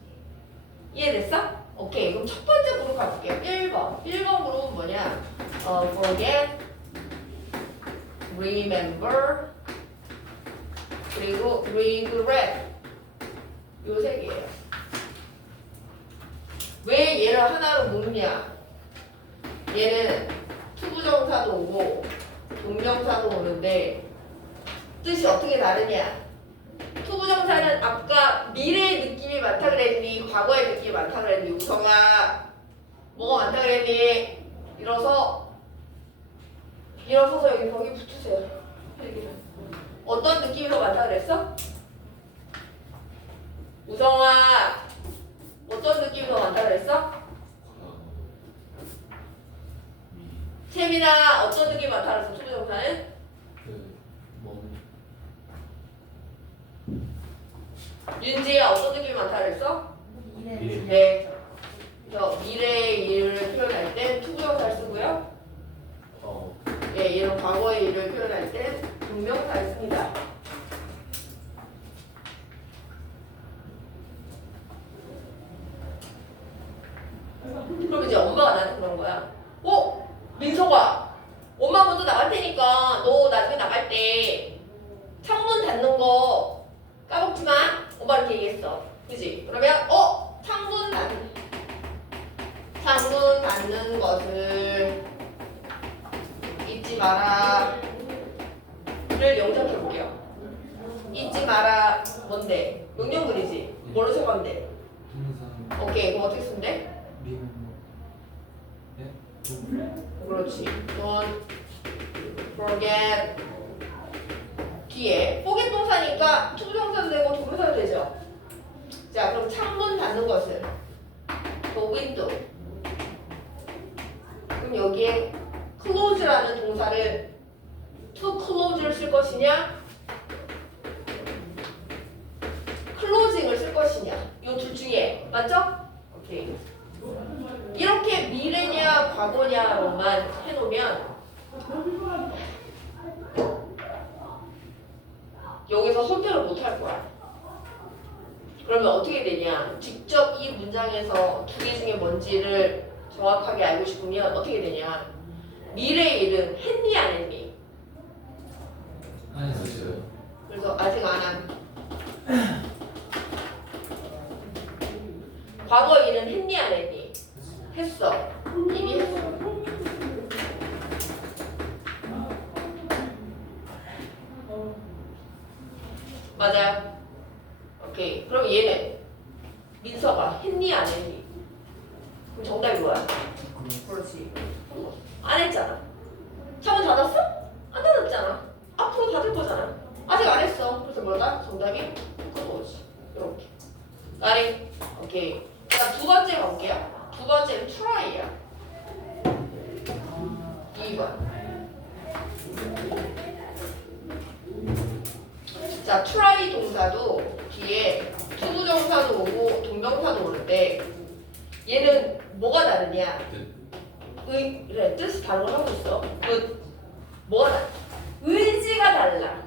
이해됐어? 오케이. 그럼 첫 번째 그룹 가볼게요. 1번. 1번 그룹은 뭐냐? forget, remember, 그리고 regret. 요 세 개예요. 왜 얘를 하나로 묶냐? 얘는 투부정사도 오고 동명사도 오는데 뜻이 어떻게 다르냐? 투부정사는 아까 미래의 느낌이 많다 그랬니? 과거의 느낌이 많다 그랬니? 우성아 뭐가 많다 그랬니? 일어서서 여기 거기 붙으세요. 어떤 느낌이 더 많다 그랬어? 우성아 어떤 느낌이 더 많다 그랬어? 채민아 어떤 느낌이 많다 그랬어? 투부정사는? 윤지야 어떤 느낌이 많다 그랬어? 네. 그래서 미래의 일을 표현할 땐 투부정사를 쓰고요. 예, 얘는 과거의 일을 표현할 땐 동명사를 씁니다. 그럼 이제 엄마가 나한테 그런 거야. 민석아, 엄마 먼저 나갈 테니까 너 나중에 나갈 때 창문 닫는 거 까먹지 마. 엄마 이렇게 얘기했어. 그지? 그러면 창문 닫는 것을 잊지 마라. 를 영작해 볼게요. 잊지 마라. 뭔데? 명령문이지. 뭐로 쓸 건데? 동사 오케이. 그럼 어떻게 쓰면 돼? 그렇지. Don't forget. 뒤에 forget 동사니까 투부정사도 되고 동명사도 되죠. 자, 그럼 창문 닫는 것을 the window. 그럼 여기에 close라는 동사를 to close를 쓸 것이냐, closing을 쓸 것이냐, 이 둘 중에 맞죠? 오케이. 이렇게 미래냐 과거냐로만 해놓으면 여기서 선택을 못 할 거야. 그러면 어떻게 되냐? 직접 이 문장에서 두 개 중에 뭔지를 정확하게 알고 싶으면 어떻게 되냐? 미래의 일은 했니 안 했니? 안 했어요. 그래서 아직 안 한. 과거 일은 했니 안 했니? 했어. 이미 했어. 맞아요. 오케이. 그럼 얘는 민서가 했니 안 했니? 그럼 정답이 뭐야? 그렇지. 안 했잖아. 창문 닫았어? 안 닫았잖아. 앞으로 닫을 거잖아. 아직 안 했어. 그래서 뭐다? 정답이 그거지. 이렇게. 나리. 오케이. 자, 두 번째 가볼게요. 두 번째는 try야. 2번. 자, try 동사도 뒤에 투부정사도 오고 동명사도 오는데 얘는 뭐가 다르냐? 그래, 뜻이 다른 걸 하고 있어. 뭐가 다르냐? 의지가 달라.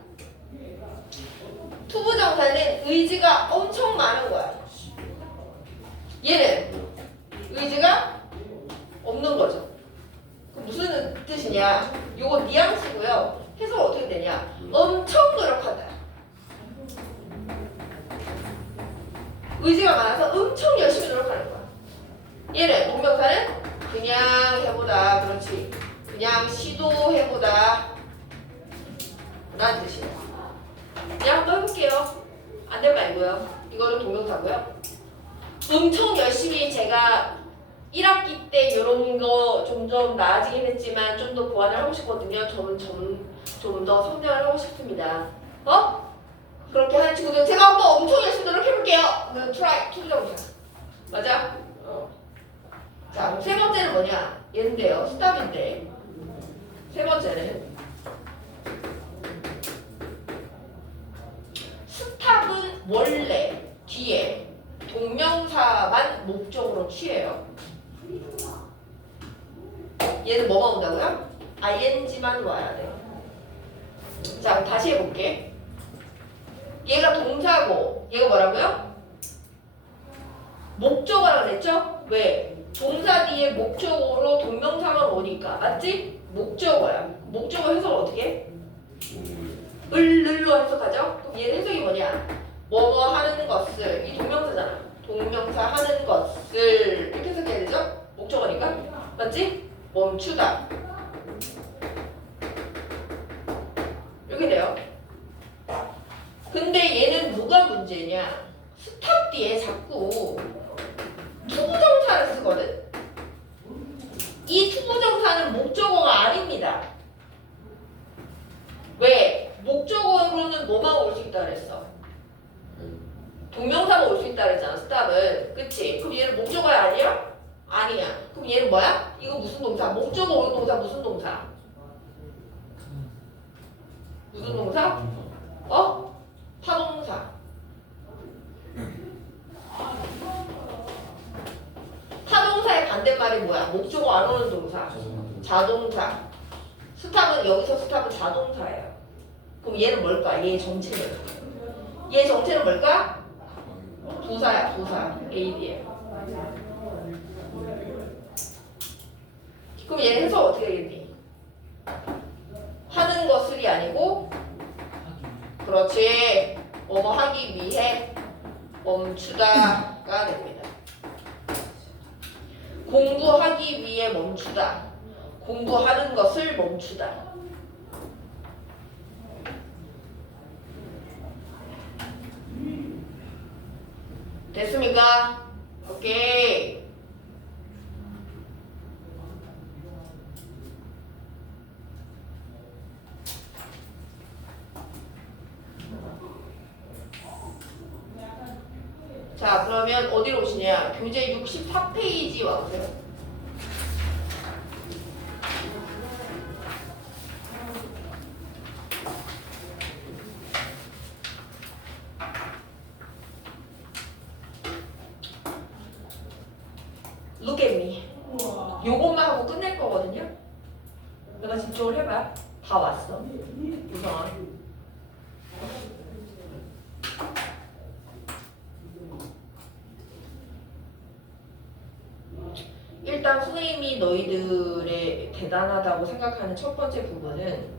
투부정사는 의지가 엄청 많은 거야. 얘는 의지가 없는 거죠. 그럼 무슨 뜻이냐? 요거 뉘앙스고요. 해석 어떻게 되냐? 엄청 노력한다. 의지가 많아서 엄청 열심히 노력하는 거야. 얘는 동명사는 그냥 해보다. 그렇지. 그냥 시도해보다 라는 뜻이에요. 그냥 한번 해볼게요. 안 될 말고요. 이거는 동명사고요. 엄청 열심히 제가 1학기 때 이런 거 점점 나아지긴 했지만 좀 더 보완을 하고 싶거든요. 저는 좀 더 성장을 하고 싶습니다. 그렇게 하는 친구들 제가 한번 엄청 열심히 노력해볼게요. try 투정사 맞아? 자, 세 번째는 뭐냐? 얘인데요. 스탑인데 세 번째는 스탑은 원래 뒤에 동명사만 목적으로 취해요. 얘는 뭐만 온다고요? ing만 와야 돼. 자, 다시 해볼게. 얘가 동사고 얘가 뭐라고요? 목적어라 그랬죠? 왜? 동사 뒤에 목적어로 동명사만 오니까 맞지? 목적어야. 목적어 해석을 어떻게 해? 을로 해석하죠? 그럼 얘는 해석이 뭐냐? 뭐뭐 하는 것을 이 동명사잖아. 동명사 하는 것을 이렇게 해석해야 되죠? 목적어니까 맞지? 멈추다 이렇게 돼요. 근데 얘는 뭐가 문제냐? 스탑 뒤에 자꾸 투부정사를 쓰거든. 이 투부정사는 목적어가 아닙니다. 왜? 목적어로는 뭐만 올 수 있다 그랬어? 동명사가 올 수 있다 그랬잖아. 스탑은. 그치? 그럼 얘는 목적어야 아니야? 아니야. 그럼 얘는 뭐야? 이거 무슨 동사? 목적어 오는 동사 무슨 동사? 무슨 동사? 타동사. 타동사의 반대말이 뭐야? 목적어 안 오는 동사. 자동사. 스탑은 여기서 스탑은 자동사예요. 그럼 얘는 뭘까? 얘 정체는? 얘 정체는 뭘까? 부사야, 부사. AD에. 그럼 얘는 해석 어떻게 되겠니? 하는 것을이 아니고 그렇지. 뭐뭐 하기 위해 멈추다가 됩니다. 공부하기 위해 멈추다. 공부하는 것을 멈추다. 됐습니까? 오케이. 자, 그러면 어디로 오시냐? 교재 64페이지 와보세요. Look at me. 요것만 하고 끝낼 거거든요. 내가 집중을 해봐. 다 왔어. 유성아. 일단 선생님이 너희들의 대단하다고 생각하는 첫 번째 부분은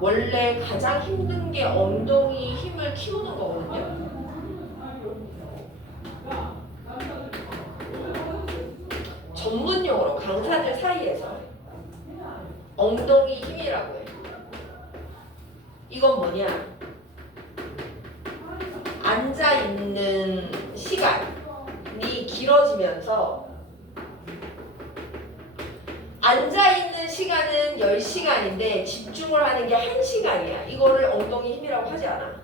원래 가장 힘든 게 엉덩이 힘을 키우는 거거든요. 전문용어로 강사들 사이에서 엉덩이 힘이라고 해. 이건 뭐냐? 앉아있는 시간이 길어지면서 앉아있는 시간은 10시간인데 집중을 하는 게 1시간이야. 이거를 엉덩이 힘이라고 하지 않아.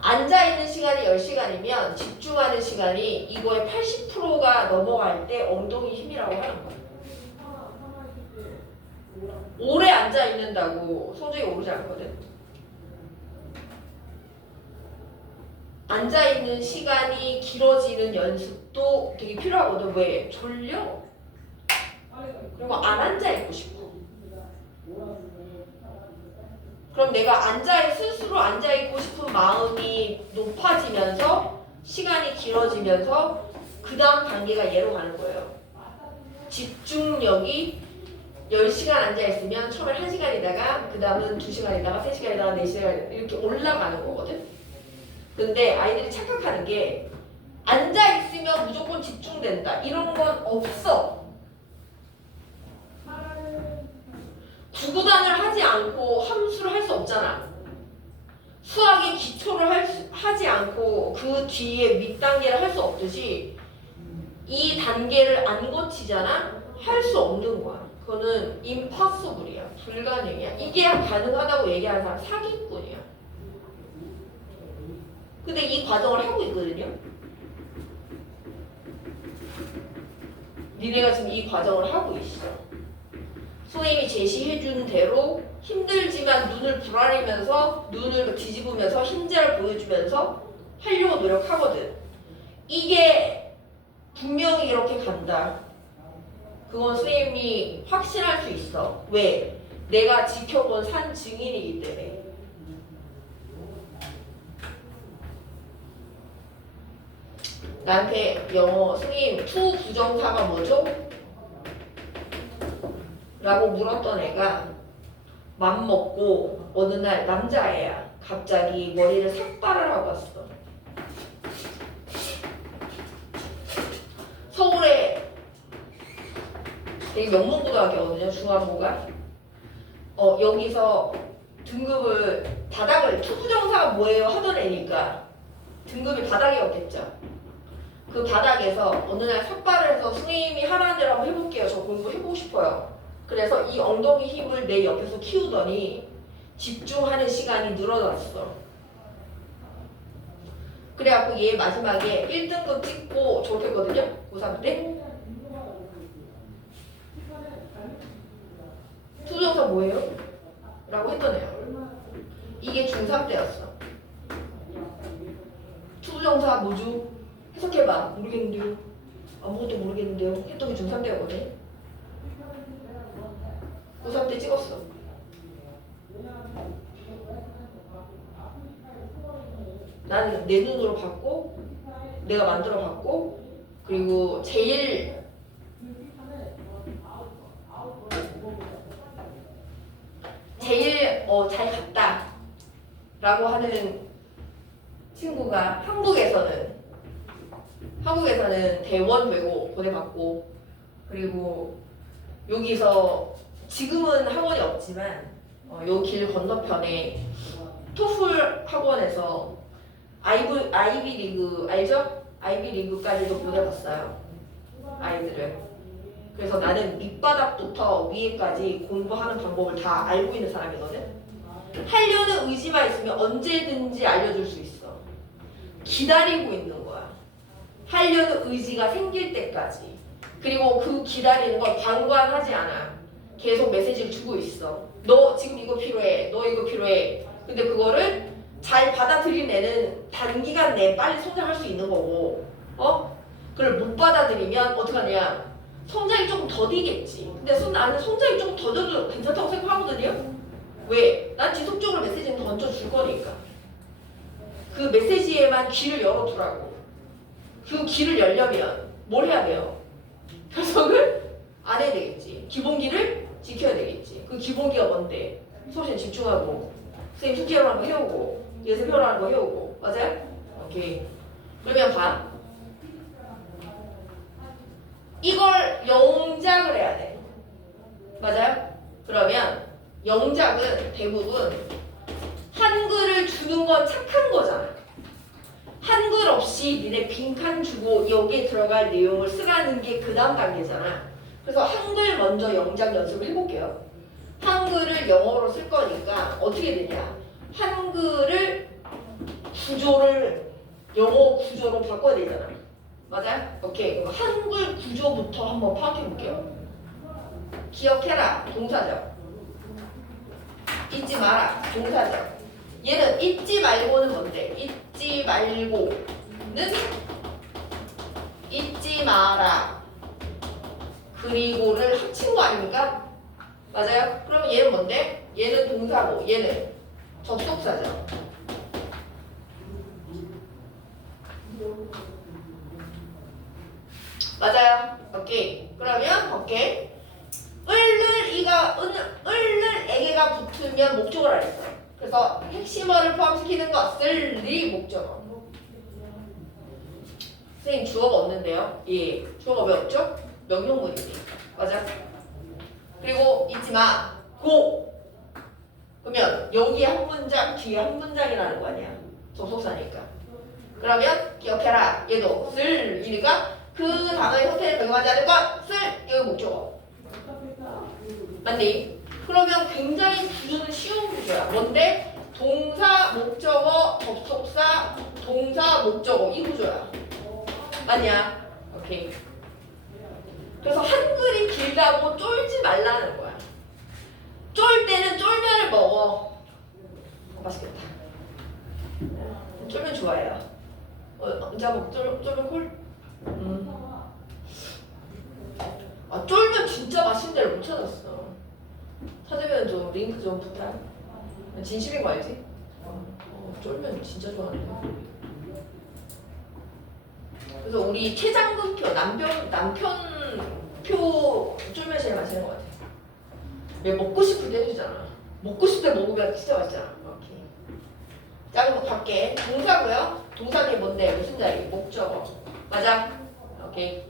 앉아있는 시간이 10시간이면 집중하는 시간이 이거의 80%가 넘어갈 때 엉덩이 힘이라고 하는 거야. 오래 앉아있는다고 성적이 오르지 않거든. 앉아있는 시간이 길어지는 연습도 되게 필요하거든. 왜? 졸려. 그리고 안 앉아있고 싶어. 그럼 내가 스스로 앉아있고 싶은 마음이 높아지면서 시간이 길어지면서 그 다음 단계가 얘로 가는 거예요. 집중력이 10시간 앉아있으면 처음에 1시간이다가 그 다음은 2시간이다가 3시간이다가 4시간 이렇게 올라가는 거거든. 근데 아이들이 착각하는 게 앉아있으면 무조건 집중된다 이런 건 없어. 구구단을 하지 않고 함수를 할 수 없잖아. 수학의 기초를 하지 않고 그 뒤에 밑단계를 할 수 없듯이 이 단계를 안 거치잖아? 할 수 없는 거야. 그거는 impossible이야. 불가능이야. 이게 가능하다고 얘기하는 사람 사기꾼이야. 근데 이 과정을 하고 있거든요. 니네가 지금 이 과정을 하고 있어. 선생님이 제시해준 대로 힘들지만 눈을 부라리면서 눈을 뒤집으면서 힘자를 보여주면서 하려고 노력하거든. 이게 분명히 이렇게 간다. 그건 선생님이 확신할 수 있어. 왜? 내가 지켜본 산 증인이기 때문에. 나한테 영어 선생님 to 부정사가 뭐죠? 라고 물었던 애가 맘먹고 어느 날 남자애야. 갑자기 머리를 삭발을 하고 왔어. 서울에 되게 명문고등학교거든요. 중앙고가. 여기서 등급을 바닥을 투부정사가 뭐예요 하던 애니까 등급이 바닥이었겠죠. 그 바닥에서 어느 날 삭발을 해서 선생님이 하라는 대로 한번 해볼게요. 저 공부해보고 싶어요. 그래서 이 엉덩이 힘을 내 옆에서 키우더니 집중하는 시간이 늘어났어. 그래갖고 얘 마지막에 1등급 찍고 졸업했거든요. 고3 때. 투부정사 뭐예요? 라고 했던 애요. 이게 중3 때였어. 투부정사 뭐죠? 해석해봐. 모르겠는데요. 아무것도 모르겠는데요. 했던 게 중3 때였거든. 고3 때 찍었어. 나는 내 눈으로 봤고 내가 만들어 봤고 그리고 제일 잘 갔다 라고 하는 친구가 한국에서는 대원외고 보내봤고 그리고 여기서 지금은 학원이 없지만 요 길 건너편에 토플 학원에서 아이비 리그 알죠? 아이비 리그까지도 보내봤어요. 아이들을. 그래서 나는 밑바닥부터 위에까지 공부하는 방법을 다 알고 있는 사람이거든. 하려는 의지만 있으면 언제든지 알려줄 수 있어. 기다리고 있는 거야. 하려는 의지가 생길 때까지. 그리고 그 기다리는 걸 방관하지 않아. 계속 메시지를 주고 있어. 너 지금 이거 필요해. 너 이거 필요해. 근데 그거를 잘 받아들인 애는 단기간 내에 빨리 성장할 수 있는 거고 그걸 못 받아들이면 어떡하냐. 성장이 조금 더디겠지. 근데 나는 성장이 조금 더뎌도 괜찮다고 생각하거든요. 왜? 난 지속적으로 메시지는 던져줄 거니까. 그 메시지에만 귀를 열어두라고. 그 귀를 열려면 뭘 해야 돼요? 해석을 안 해야 되겠지. 기본기를 지켜야 되겠지. 그 기본기가 뭔데? 수업시에 집중하고 선생님 숙제로 하는 거 해오고 예습표로 하는 거 해오고 맞아요? 오케이. 그러면 봐. 이걸 영작을 해야 돼. 맞아요? 그러면 영작은 대부분 한글을 주는 건 착한 거잖아. 한글 없이 니네 빈칸 주고 여기에 들어갈 내용을 쓰라는 게 그 다음 단계잖아. 그래서 한글 먼저 영작 연습을 해볼게요. 한글을 영어로 쓸 거니까 어떻게 되냐. 한글을 구조를 영어 구조로 바꿔야 되잖아. 맞아요? 오케이. 그럼 한글 구조부터 한번 파악해볼게요. 기억해라. 동사죠. 잊지 마라. 동사죠. 얘는 잊지 말고는 뭔데? 잊지 말고는 잊지 마라. 그리고를 합친 거 아닙니까? 맞아요? 그러면 얘는 뭔데? 얘는 동사고 얘는 접속사죠. 맞아요. 오케이. 그러면 볼게. 을에게가 붙으면 목적어를 알았어. 그래서 핵심어를 포함시키는 것을이 목적어. 선생님 주어가 없는데요. 예, 주어가 왜 없죠? 명령문이지. 맞아. 그리고 잊지 마. 고. 그러면 여기에 한 문장, 뒤에 한 문장이라는 거 아니야. 접속사니까. 그러면 기억해라. 얘도 쓸이니까 그 단어의 형태를 적용하지 않을 것을 이거 목적어. 맞니? 그러면 굉장히 구조는 쉬운 구조야. 뭔데? 동사, 목적어, 접속사, 동사, 목적어 이 구조야. 맞냐? 오케이. 그래서 한글이 길다고 쫄지 말라는 거야. 쫄 때는 쫄면을 먹어. 맛있겠다. 쫄면 좋아해요. 언제 먹 쫄면 콜? 아 쫄면 진짜 맛있는 데를 못 찾았어. 찾으면 좀 링크 좀 부탁. 진심인 거 알지? 쫄면 진짜 좋아하는데. 그래서 우리 최장근표 남편표 쫄면 제일 맛있는 것 같아. 왜 먹고 싶을 때 해주잖아. 먹고 싶을 때 먹으면 진짜 맛있잖아. 오케이. 자 그럼 갈게. 동사고요. 동사 뒤에 뭔데? 무슨 자리? 목적어. 맞아? 오케이.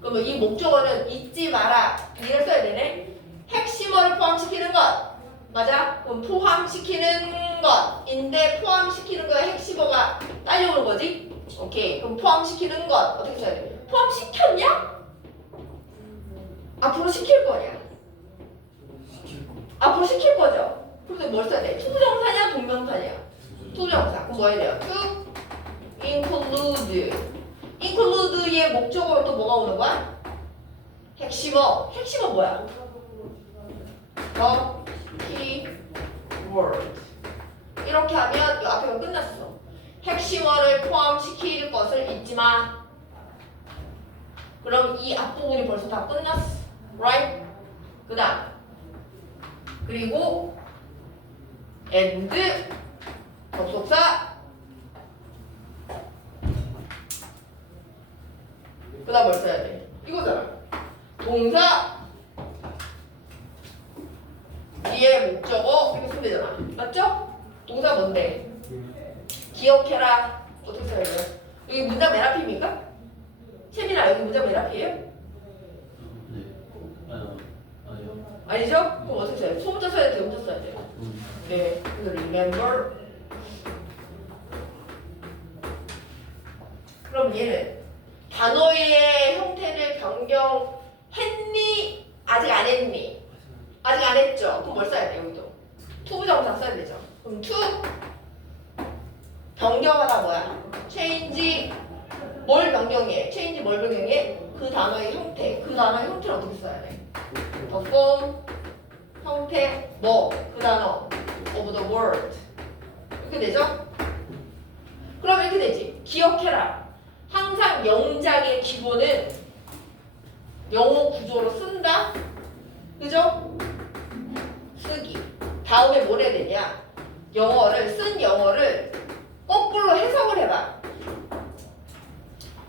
그러면 이 목적어는 잊지 마라. 이걸 써야 되네. 핵심어를 포함시키는 것. 맞아? 그럼 포함시키는 것인데 포함시키는 거에 핵심어가 딸려오는 거지? 오케이. 그럼 포함시키는 것 어떻게 써야 돼? 포함시켰냐? 앞으로 시킬 거냐? 앞으로 시킬 거죠? 그럼 뭘 써야 돼? 투부정사냐 동명사냐? 투부정사. 그럼 뭐 해야 돼요? To include. include의 목적어로 또 뭐가 오는 거야? 핵심어. 핵심어 뭐야? The keyword. 이렇게 하면 이 앞에가 끝났어. 핵심어를 포함시킬 것을 잊지 마. 그럼 이 앞부분이 벌써 다 끝났어. Right? 그 다음 그리고 and 접속사 그 다음 뭘 써야 돼? 이거잖아. 동사 뒤에 목적어 이렇게 쓰면 되잖아. 맞죠? 동사 뭔데? 기억해라. 어떻게 써야 돼요? 여기 문장 맨 앞입니까? 채민아 여기 문장 맨 앞이에요? 네. 아니요. 아니죠? 그럼 어떻게 써야 돼? 소문자 써야 돼? 대문자 써야 돼? 네. 그래서 remember. 그럼 얘는 단어의 형태를 변경했니? 아직 안 했니? 아직 안 했죠? 그럼 뭘 써야 돼? 여기도 투부정사 써야 되죠? 그럼 to 변경하다 뭐야? change 뭘 변경해? change 뭘 변경해? 그 단어의 형태. 그 단어의 형태를 어떻게 써야 돼? the form 형태 뭐? 그 단어 of the word 이렇게 되죠? 그럼 이렇게 되지. 기억해라. 항상 영작의 기본은 영어 구조로 쓴다. 그죠? 쓰기. 다음에 뭘 해야 되냐? 쓴 영어를 거꾸로 해석을 해봐.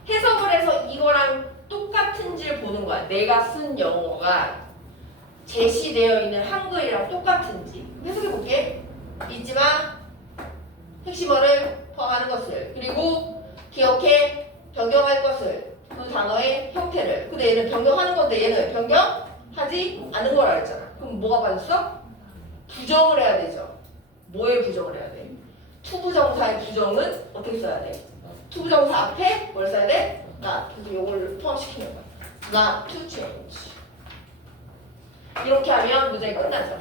해석을 해서 이거랑 똑같은지를 보는 거야. 내가 쓴 영어가 제시되어 있는 한글이랑 똑같은지. 해석해볼게. 잊지 마. 핵심어를 포함하는 것을. 그리고 기억해. 변경할 것을. 그 단어의 형태를. 근데 얘는 변경하는 건데 얘는 변경하지 않는 거라 했잖아. 그럼 뭐가 빠졌어? 부정을 해야 되죠. 뭐에 부정을 해야 돼? 투부정사의 부정은 어떻게 써야 돼? 투부정사 앞에 뭘 써야 돼? not. 그래서 이걸 포함시키는 거야. not to change. 이렇게 하면 문장이 끝나죠.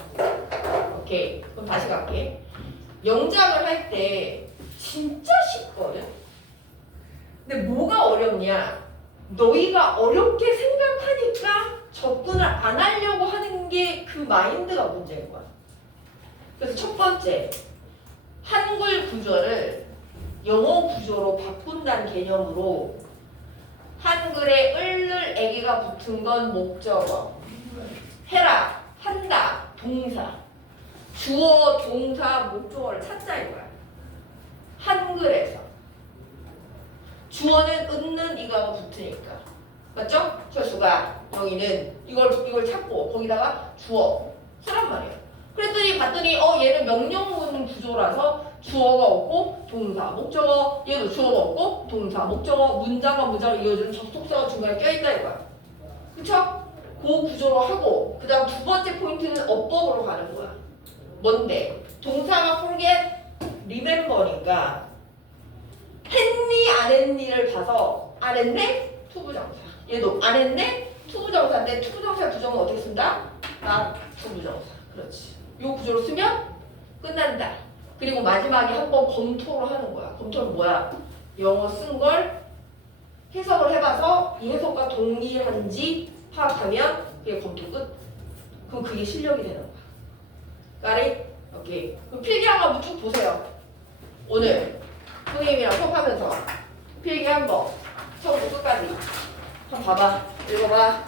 오케이. 그럼 다시 갈게. 영작을 할 때 진짜 쉽거든. 근데 뭐가 어렵냐? 너희가 어렵게 생각하니까 접근을 안 하려고 하는 게 그 마인드가 문제인 거야. 그래서 첫 번째, 한글 구조를 영어 구조로 바꾼다는 개념으로 한글에 을을 애기가 붙은 건 목적어, 해라, 한다, 동사, 주어, 동사, 목적어를 찾자 이거야. 한글에서. 주어는 은는 이거하고 붙으니까. 맞죠? 철수가 여기는 이걸 찾고 거기다가 주어 쓰란 말이에요. 그랬더니 봤더니 얘는 명령문 구조라서 주어가 없고 동사, 목적어, 얘도 주어가 없고 동사, 목적어, 문장과 문장을 이어주는 접속사가 중간에 껴있다 이거야. 그쵸? 그 구조로 하고 그 다음 두 번째 포인트는 어법으로 가는 거야. 뭔데? 동사가 forget, remember니까 했니 안 했니를 봐서 안 했네? 투부정사. 얘도 안 했네? 투부정사인데 투부정사 부정은 어떻게 쓴다? not 투부정사. 그렇지. 요 구조로 쓰면 끝난다. 그리고 마지막에 한번 검토를 하는 거야. 검토는 뭐야? 영어 쓴 걸 해석을 해봐서 이 해석과 동일한지 파악하면 그게 검토 끝. 그럼 그게 실력이 되는 거야. Got it? 오케이. 그럼 필기한 거 한번 쭉 보세요. 오늘 선생님이랑 수업하면서 필기 한번 처음부터 끝까지 한번 봐봐. 읽어봐.